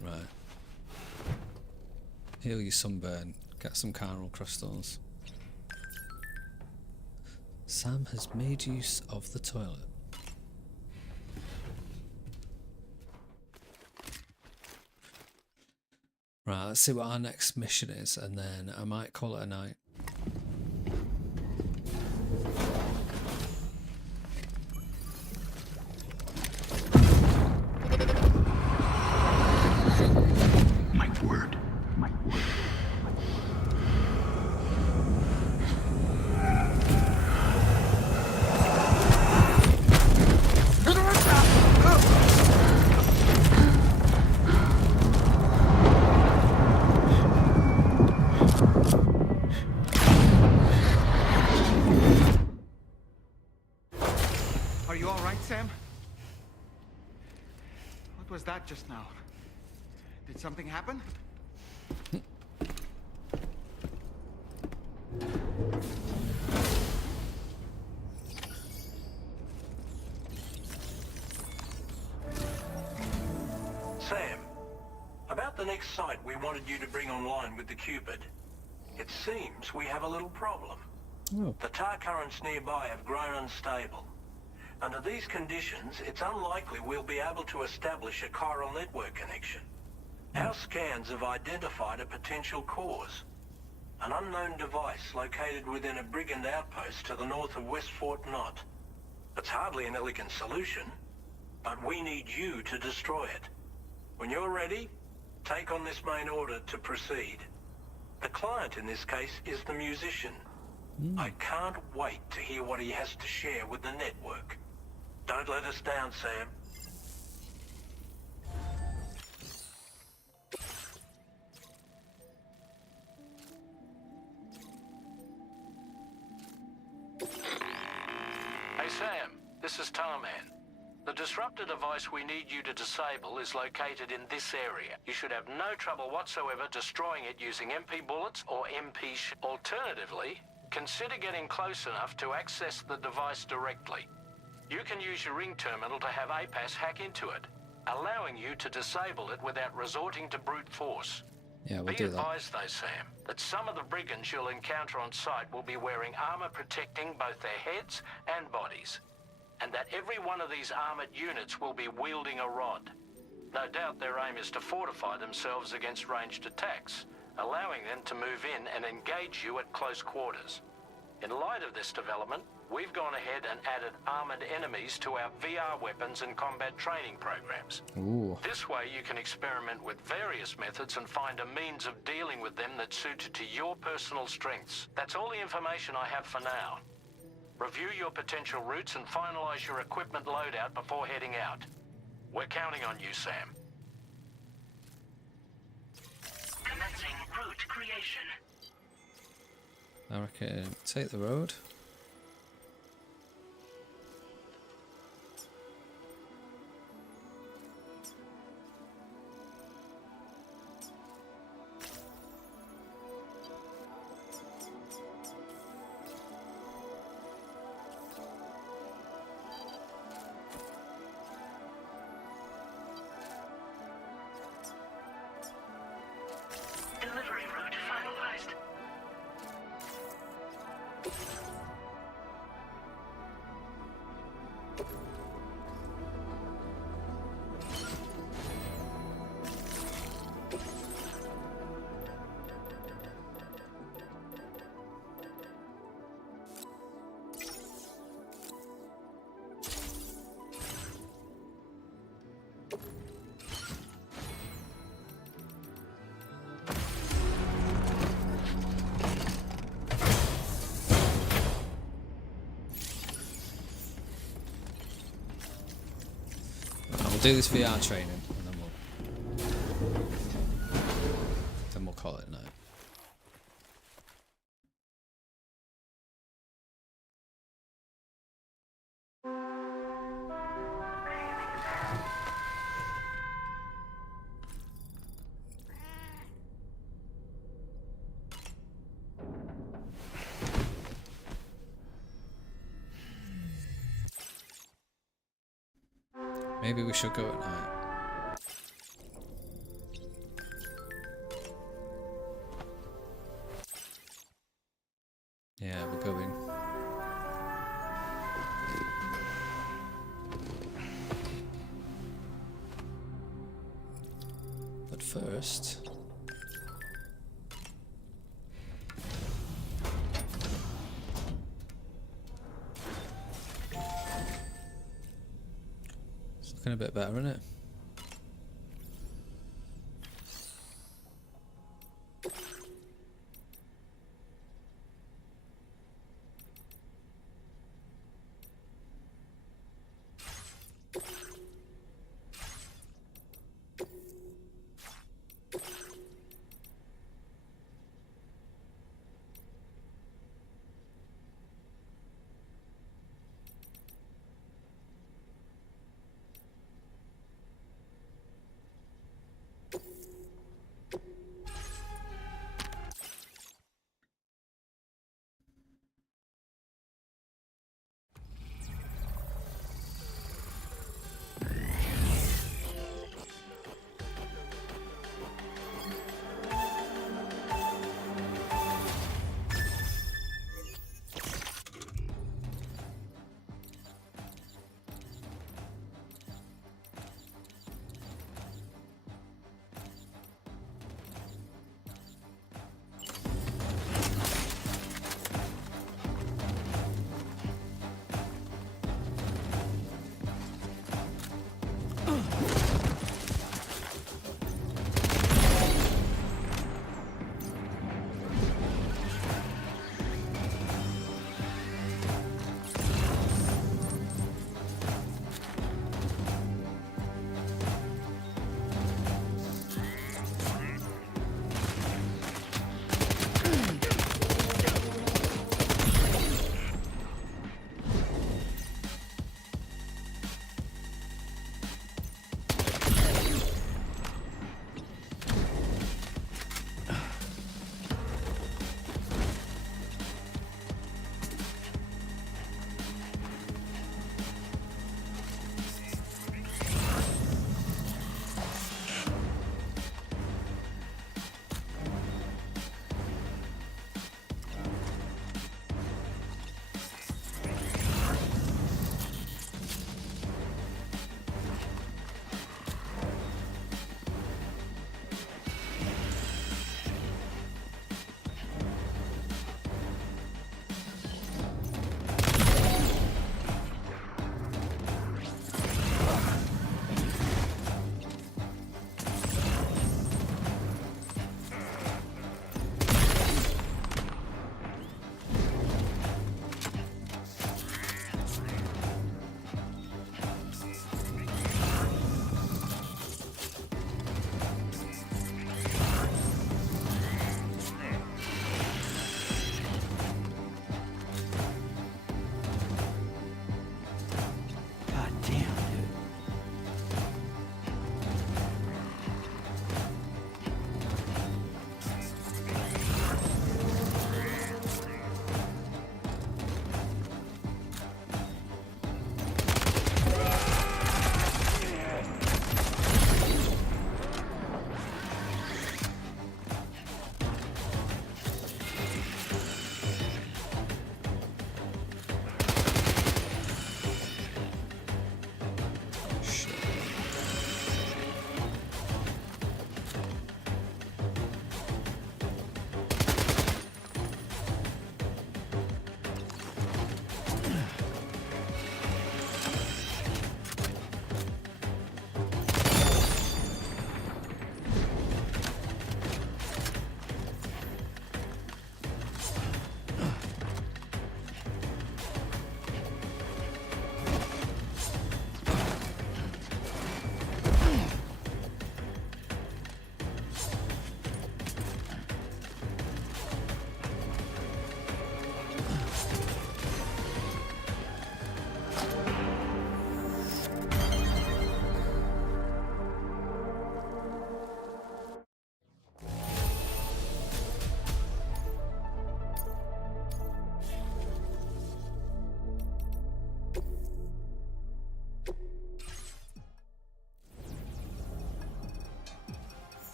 Right. Heal your sunburn. Get some chiral crystals. Sam has made use of the toilet. Right, let's see what our next mission is, and then I might call it a night. Are you all right, Sam? What was that just now? Did something happen? Sam, about the next site we wanted you to bring online with the Cupid. It seems we have a little problem. Oh. The tar currents nearby have grown unstable. Under these conditions, it's unlikely we'll be able to establish a chiral network connection. Our scans have identified a potential cause. An unknown device located within a brigand outpost to the north of West Fort Knott. It's hardly an elegant solution, but we need you to destroy it. When you're ready, take on this main order to proceed. The client in this case is the musician. I can't wait to hear what he has to share with the network. Don't let us down, Sam. This is Tarman. The disruptor device we need you to disable is located in this area. You should have no trouble whatsoever destroying it using MP bullets or Alternatively, consider getting close enough to access the device directly. You can use your ring terminal to have APAS hack into it, allowing you to disable it without resorting to brute force. Yeah, we'll Be do that. advised though, Sam, that some of the brigands you'll encounter on site will be wearing armor protecting both their heads and bodies, and that every one of these armored units will be wielding a rod. No doubt their aim is to fortify themselves against ranged attacks, allowing them to move in and engage you at close quarters. In light of this development, we've gone ahead and added armored enemies to our VR weapons and combat training programs. Ooh. This way you can experiment with various methods and find a means of dealing with them that's suited to your personal strengths. That's all the information I have for now. Review your potential routes and finalize your equipment loadout before heading out. We're counting on you, Sam. Commencing route creation. I reckon take the road. Delivery route finalized. We'll do this VR training and then we'll call it a night. Maybe we should go at night. Yeah, we're going. But first... it's looking a bit better, isn't it?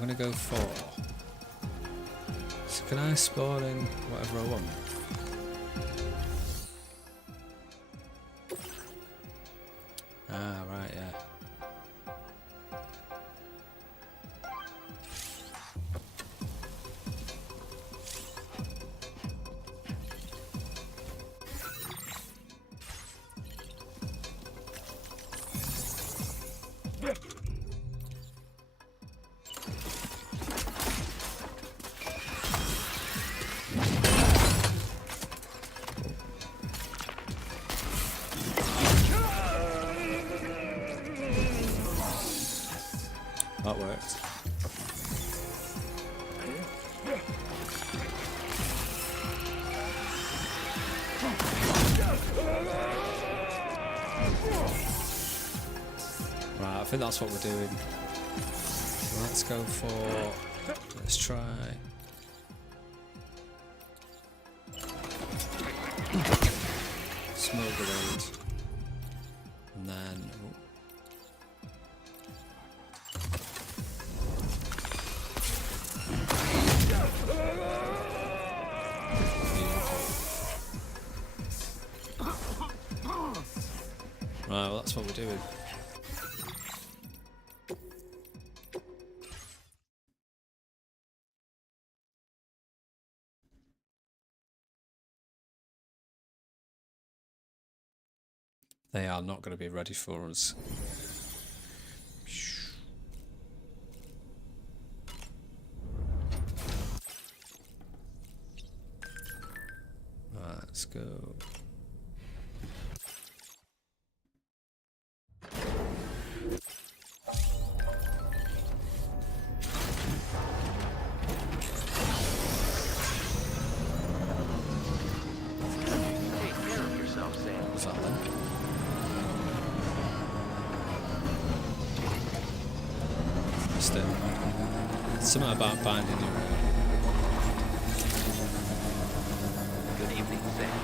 I'm gonna go for... So can I spawn in whatever I want? Ah, right, yeah. That worked. Right, I think that's what we're doing. Let's go for... Let's try... Smoke grenade. And then... Oh. Right, well that's what we're doing. They are not going to be ready for us. Right, let's go. Take care of yourself, Sam. What's that then? Still. Something about binding your... Good evening, Sam.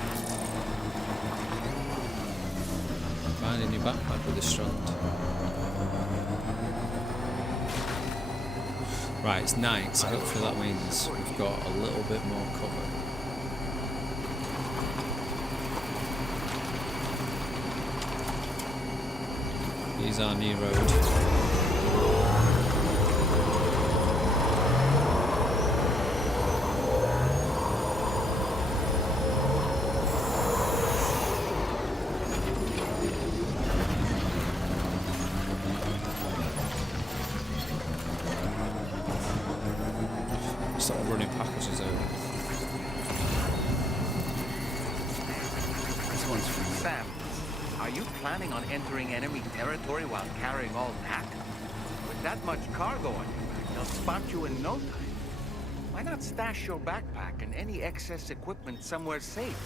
Binding your backpack with a strand. Right, it's night, so hopefully that means we've got a little bit more cover. Here's our new road. Start running packages over. This one's for Sam. Are you planning on entering enemy territory while carrying all that? With that much cargo on your back, they'll spot you in no time. Why not stash your backpack and any excess equipment somewhere safe?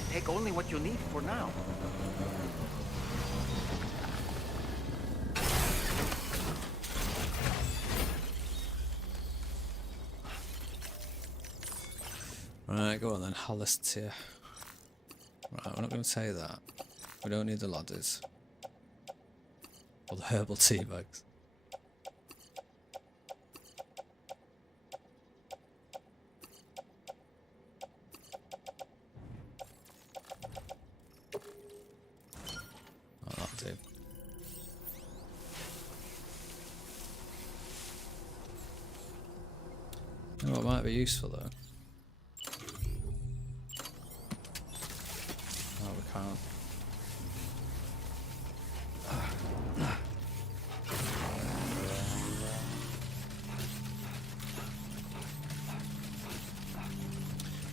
And take only what you need for now. Right, go on then, Hollister. Right, we're not going to say that. We don't need the ladders. Or the herbal tea bags. Oh, that'll do. You know what might be useful though? Oh, we can't.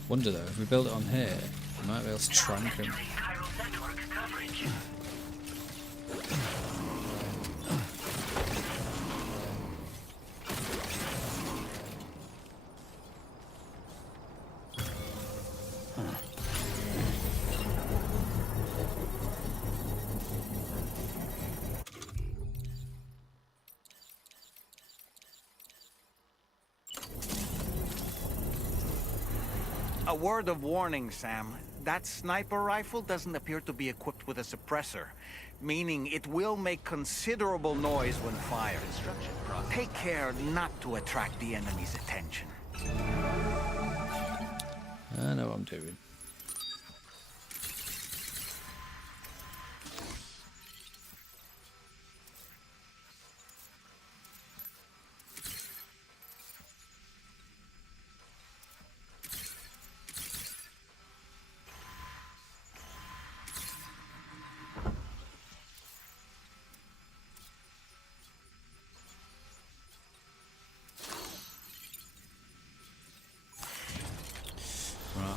Wonder though, if we build it on here, we might be able to trunk him. A word of warning, Sam. That sniper rifle doesn't appear to be equipped with a suppressor. meaning it will make considerable noise when fired. Take care not to attract the enemy's attention. I know what I'm doing.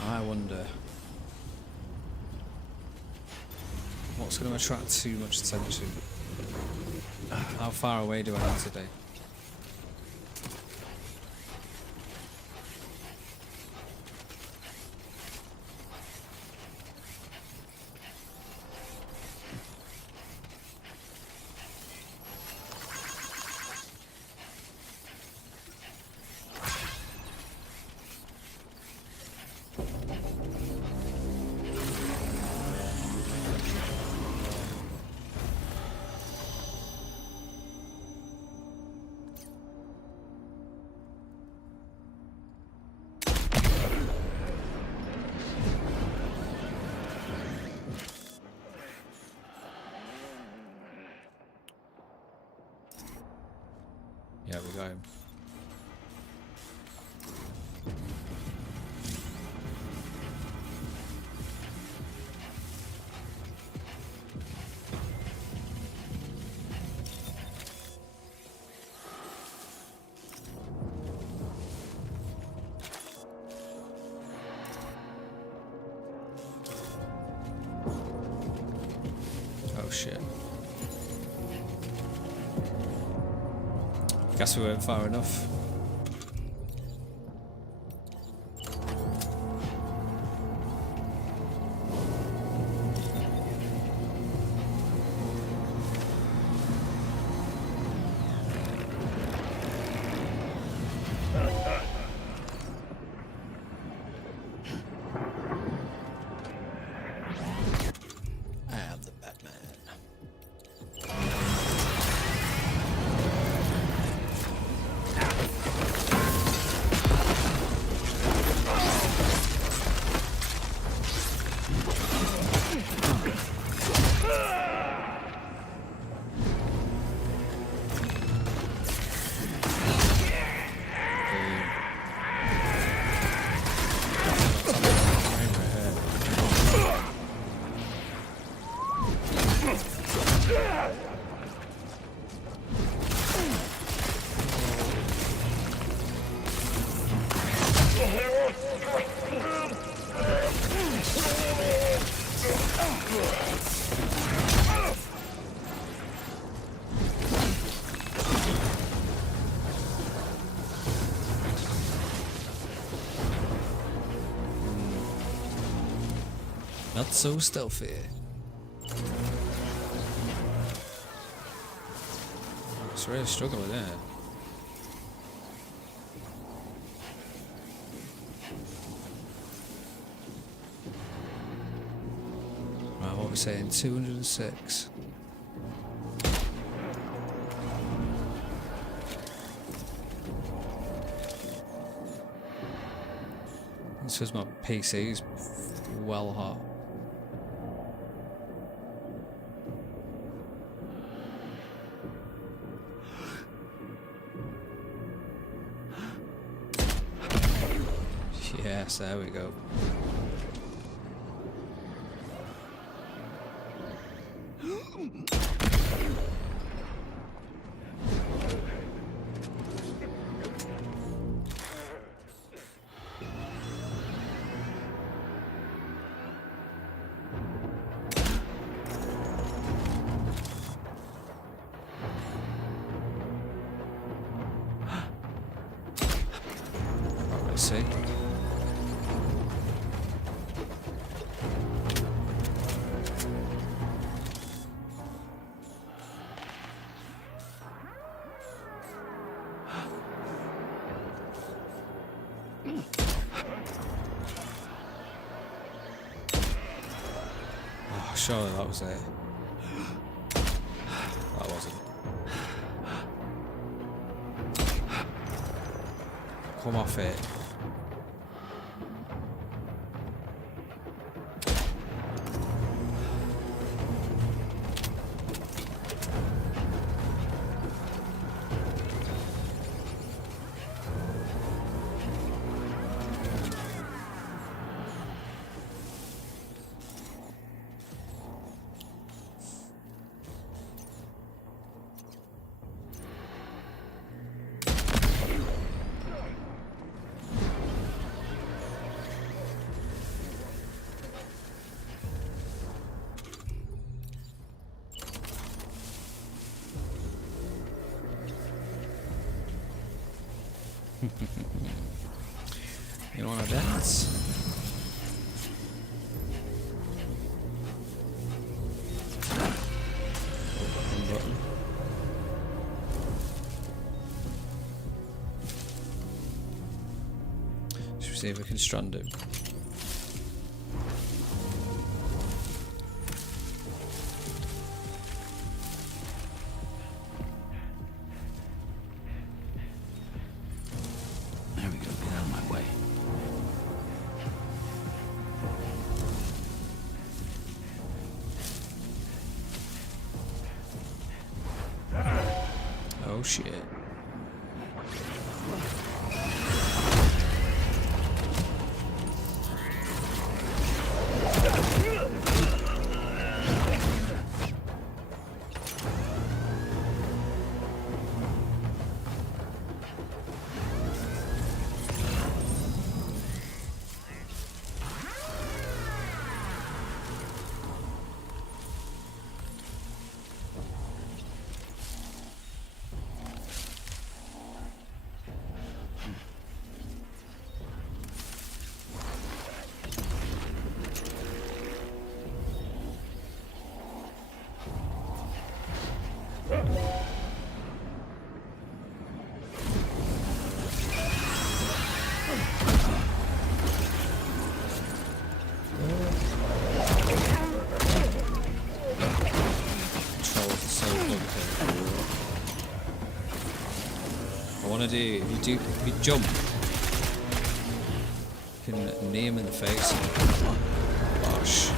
I wonder what's going to attract too much attention. How far away do I have today? Yeah, we got him. Oh shit. Guess we weren't far enough. I am the Batman. Not so stealthy. It's really struggling there. Right, what are we saying? 206. This says my PC's well hot. Yes, there we go. Let's see. Oh, surely that was it. Come off it. You wanna dance? Button. Should we see if we can strand him? There we go. Get out of my way. Oh shit. If you jump, you can knee him in the face. Bosh.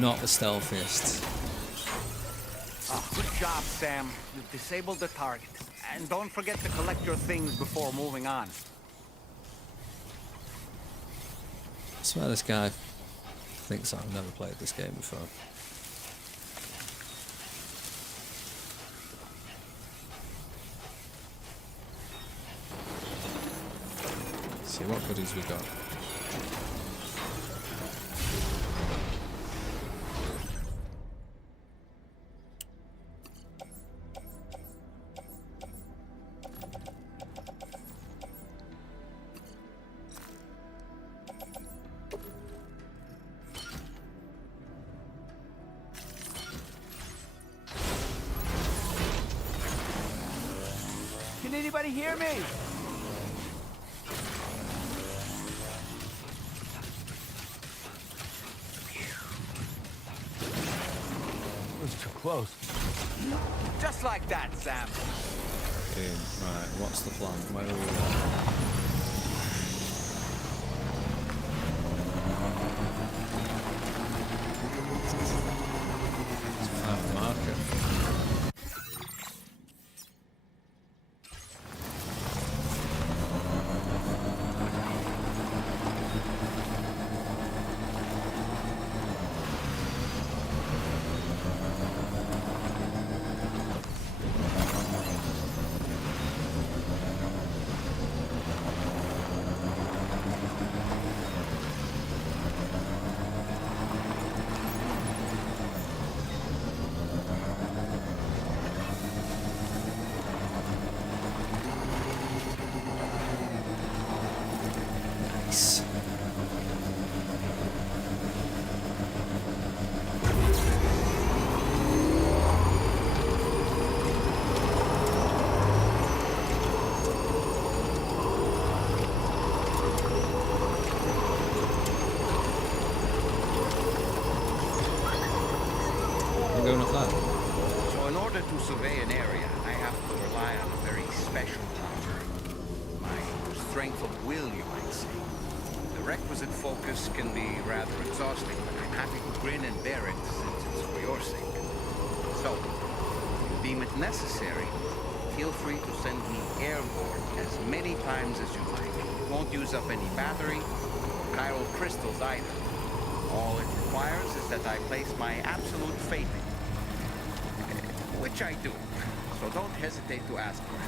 Not the stealthiest. Oh, good job, Sam. You've disabled the target. And don't forget to collect your things before moving on. I swear this guy thinks I've never played this game before. Let's see what goodies we got. Can anybody hear me? It was too close. Just like that, Sam. Right, what's the plan? Where are we at? Let's find a marker. to survey an area, I have to rely on a very special power. My strength of will, you might say. The requisite focus can be rather exhausting, but I'm happy to grin and bear it since it's for your sake. So, if you deem it necessary, feel free to send me airborne as many times as you like. It won't use up any battery or chiral crystals either. All it requires is that I place my absolute faith in you. Which I do. So don't hesitate to ask for it.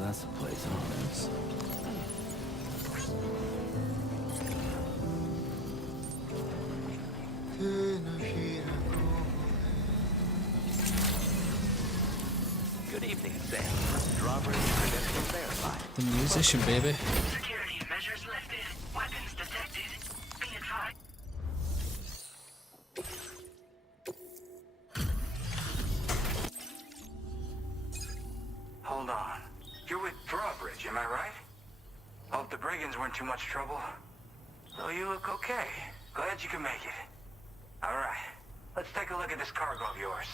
That's the place, huh? Good evening, Sam. Drawbridge credentials verified. The musician, baby. Security measures lifted. Weapons detected. Be advised. Hold on. You're with Drawbridge, am I right? Hope the brigands weren't too much trouble. Though you look okay. Glad you can make it. Alright, let's take a look at this cargo of yours.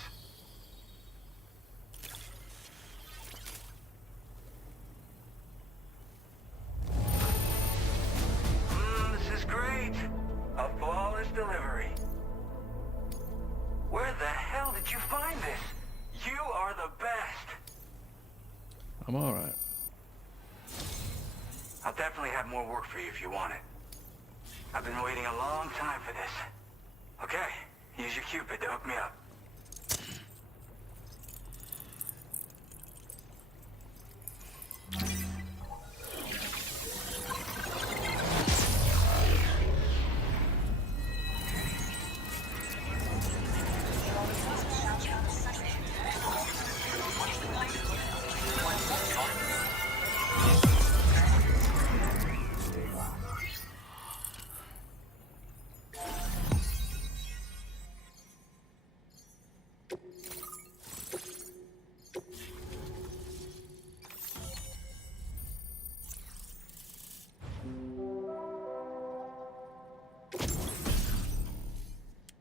This is great. A flawless delivery. Where the hell did you find this? You are the best. I'm alright. I'll definitely have more work for you if you want it. I've been waiting a long time for this. Okay, use your Cupid to hook me up.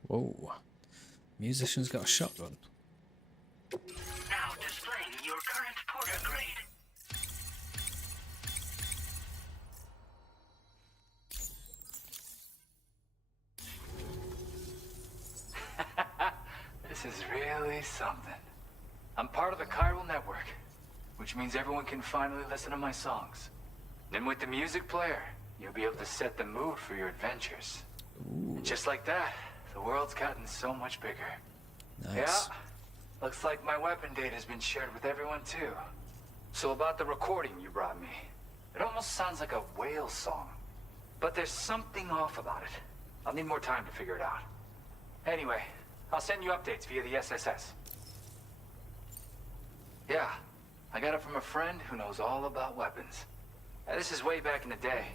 Whoa. Musician's got a shotgun. Now displaying your current porter grade. This is really something. I'm part of the chiral network, which means everyone can finally listen to my songs. Then with the music player, you'll be able to set the mood for your adventures. And just like that, the world's gotten so much bigger. Nice. Yeah, looks like my weapon data has been shared with everyone too. So about the recording you brought me, it almost sounds like a whale song. But there's something off about it. I'll need more time to figure it out. Anyway, I'll send you updates via the SSS. Yeah, I got it from a friend who knows all about weapons. This is way back in the day,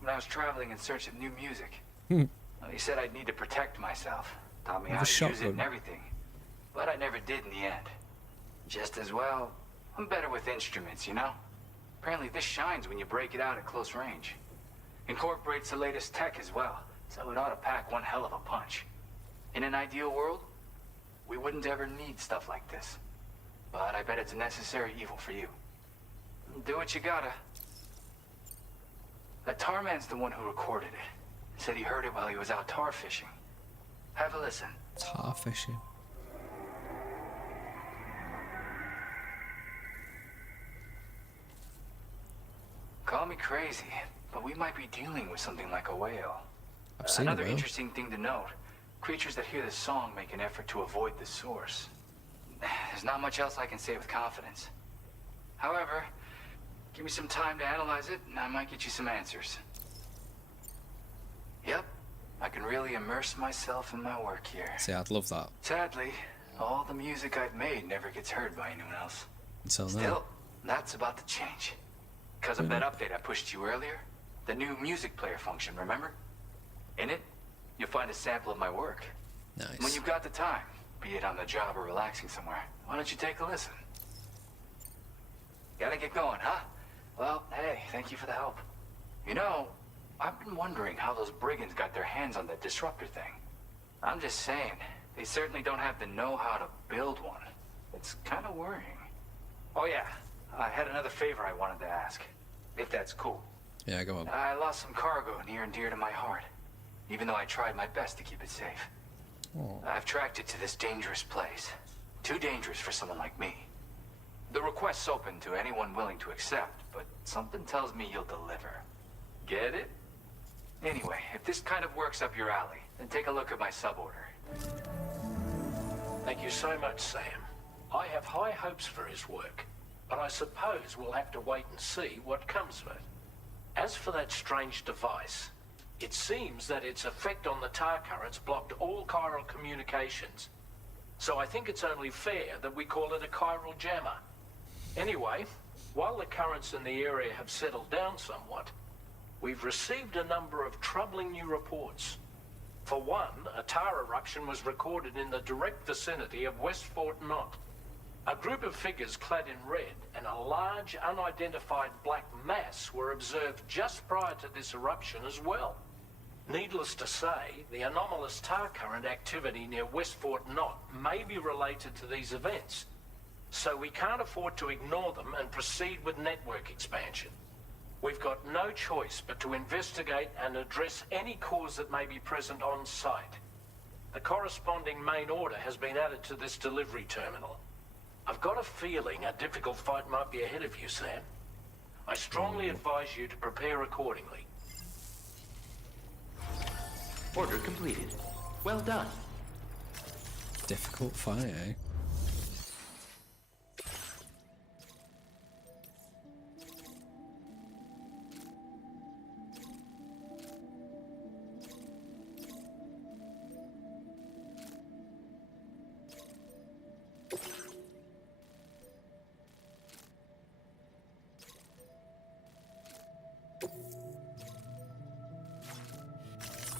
when I was traveling in search of new music. Well, he said I'd need to protect myself. Taught me With how a to use it shotgun. and everything. But I never did in the end. Just as well, I'm better with instruments, you know? Apparently this shines when you break it out at close range. Incorporates the latest tech as well, so it ought to pack one hell of a punch. In an ideal world, we wouldn't ever need stuff like this. But I bet it's a necessary evil for you. Do what you gotta. That tar man's the one who recorded it. Said he heard it while he was out tar fishing. Have a listen. Tar fishing. Call me crazy, but we might be dealing with something like a whale. I've seen a Another whale. interesting thing to note, creatures that hear this song make an effort to avoid the source. There's not much else I can say with confidence. However, Give me some time to analyze it, and I might get you some answers. Yep, I can really immerse myself in my work here. See, I'd love that. Sadly, all the music I've made never gets heard by anyone else. Until now. Still, that's about to change. Because of that update I pushed you earlier, the new music player function, remember? In it, you'll find a sample of my work. Nice. When you've got the time, be it on the job or relaxing somewhere, why don't you take a listen? Gotta get going, huh? Well, hey, thank you for the help. You know, I've been wondering how those brigands got their hands on that disruptor thing. I'm just saying, they certainly don't have the know-how to build one. It's kind of worrying. Oh yeah, I had another favor I wanted to ask, if that's cool. Yeah, go on. I lost some cargo near and dear to my heart, even though I tried my best to keep it safe. Oh. I've tracked it to this dangerous place. Too dangerous for someone like me. The request's open to anyone willing to accept, but something tells me you'll deliver. Get it? Anyway, if this kind of works up your alley, then take a look at my suborder. Thank you so much, Sam. I have high hopes for his work, but I suppose we'll have to wait and see what comes of it. As for that strange device, it seems that its effect on the tar currents blocked all chiral communications. So I think it's only fair that we call it a chiral jammer. Anyway, while the currents in the area have settled down somewhat, we've received a number of troubling new reports. For one, a tar eruption was recorded in the direct vicinity of West Fort Knott. A group of figures clad in red and a large unidentified black mass were observed just prior to this eruption as well. Needless to say, the anomalous tar current activity near West Fort Knott may be related to these events, so we can't afford to ignore them and proceed with network expansion. We've got no choice but to investigate and address any cause that may be present on site. The corresponding main order has been added to this delivery terminal. I've got a feeling a difficult fight might be ahead of you, Sam. I strongly advise you to prepare accordingly. Order completed. Well done. Difficult fight, eh?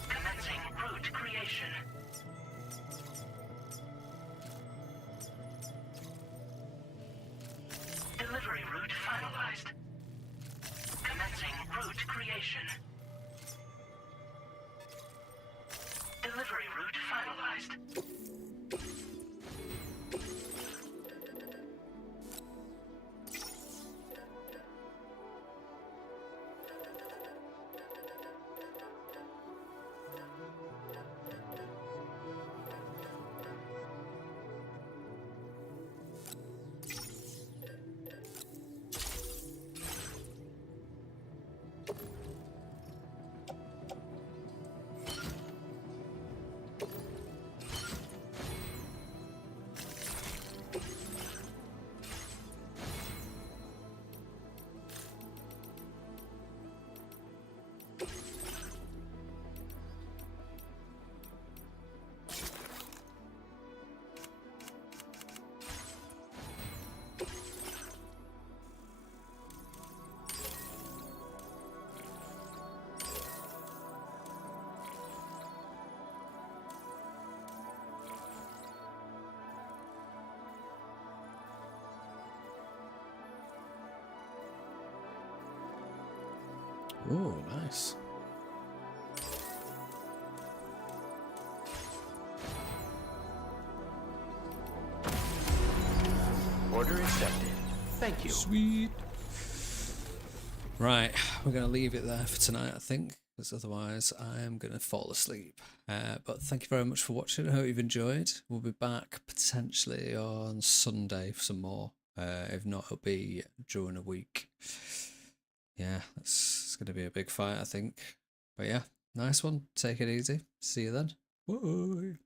Commencing route creation. Delivery route finalized. Commencing route creation. Delivery route finalized. Oh, nice. Order accepted. Thank you. Sweet. Right, we're going to leave it there for tonight, I think, because otherwise I am going to fall asleep. But thank you very much for watching. I hope you've enjoyed. We'll be back potentially on Sunday for some more. If not, it'll be during a week. Yeah, it's going to be a big fight, I think. But yeah, nice one. Take it easy. See you then. Bye.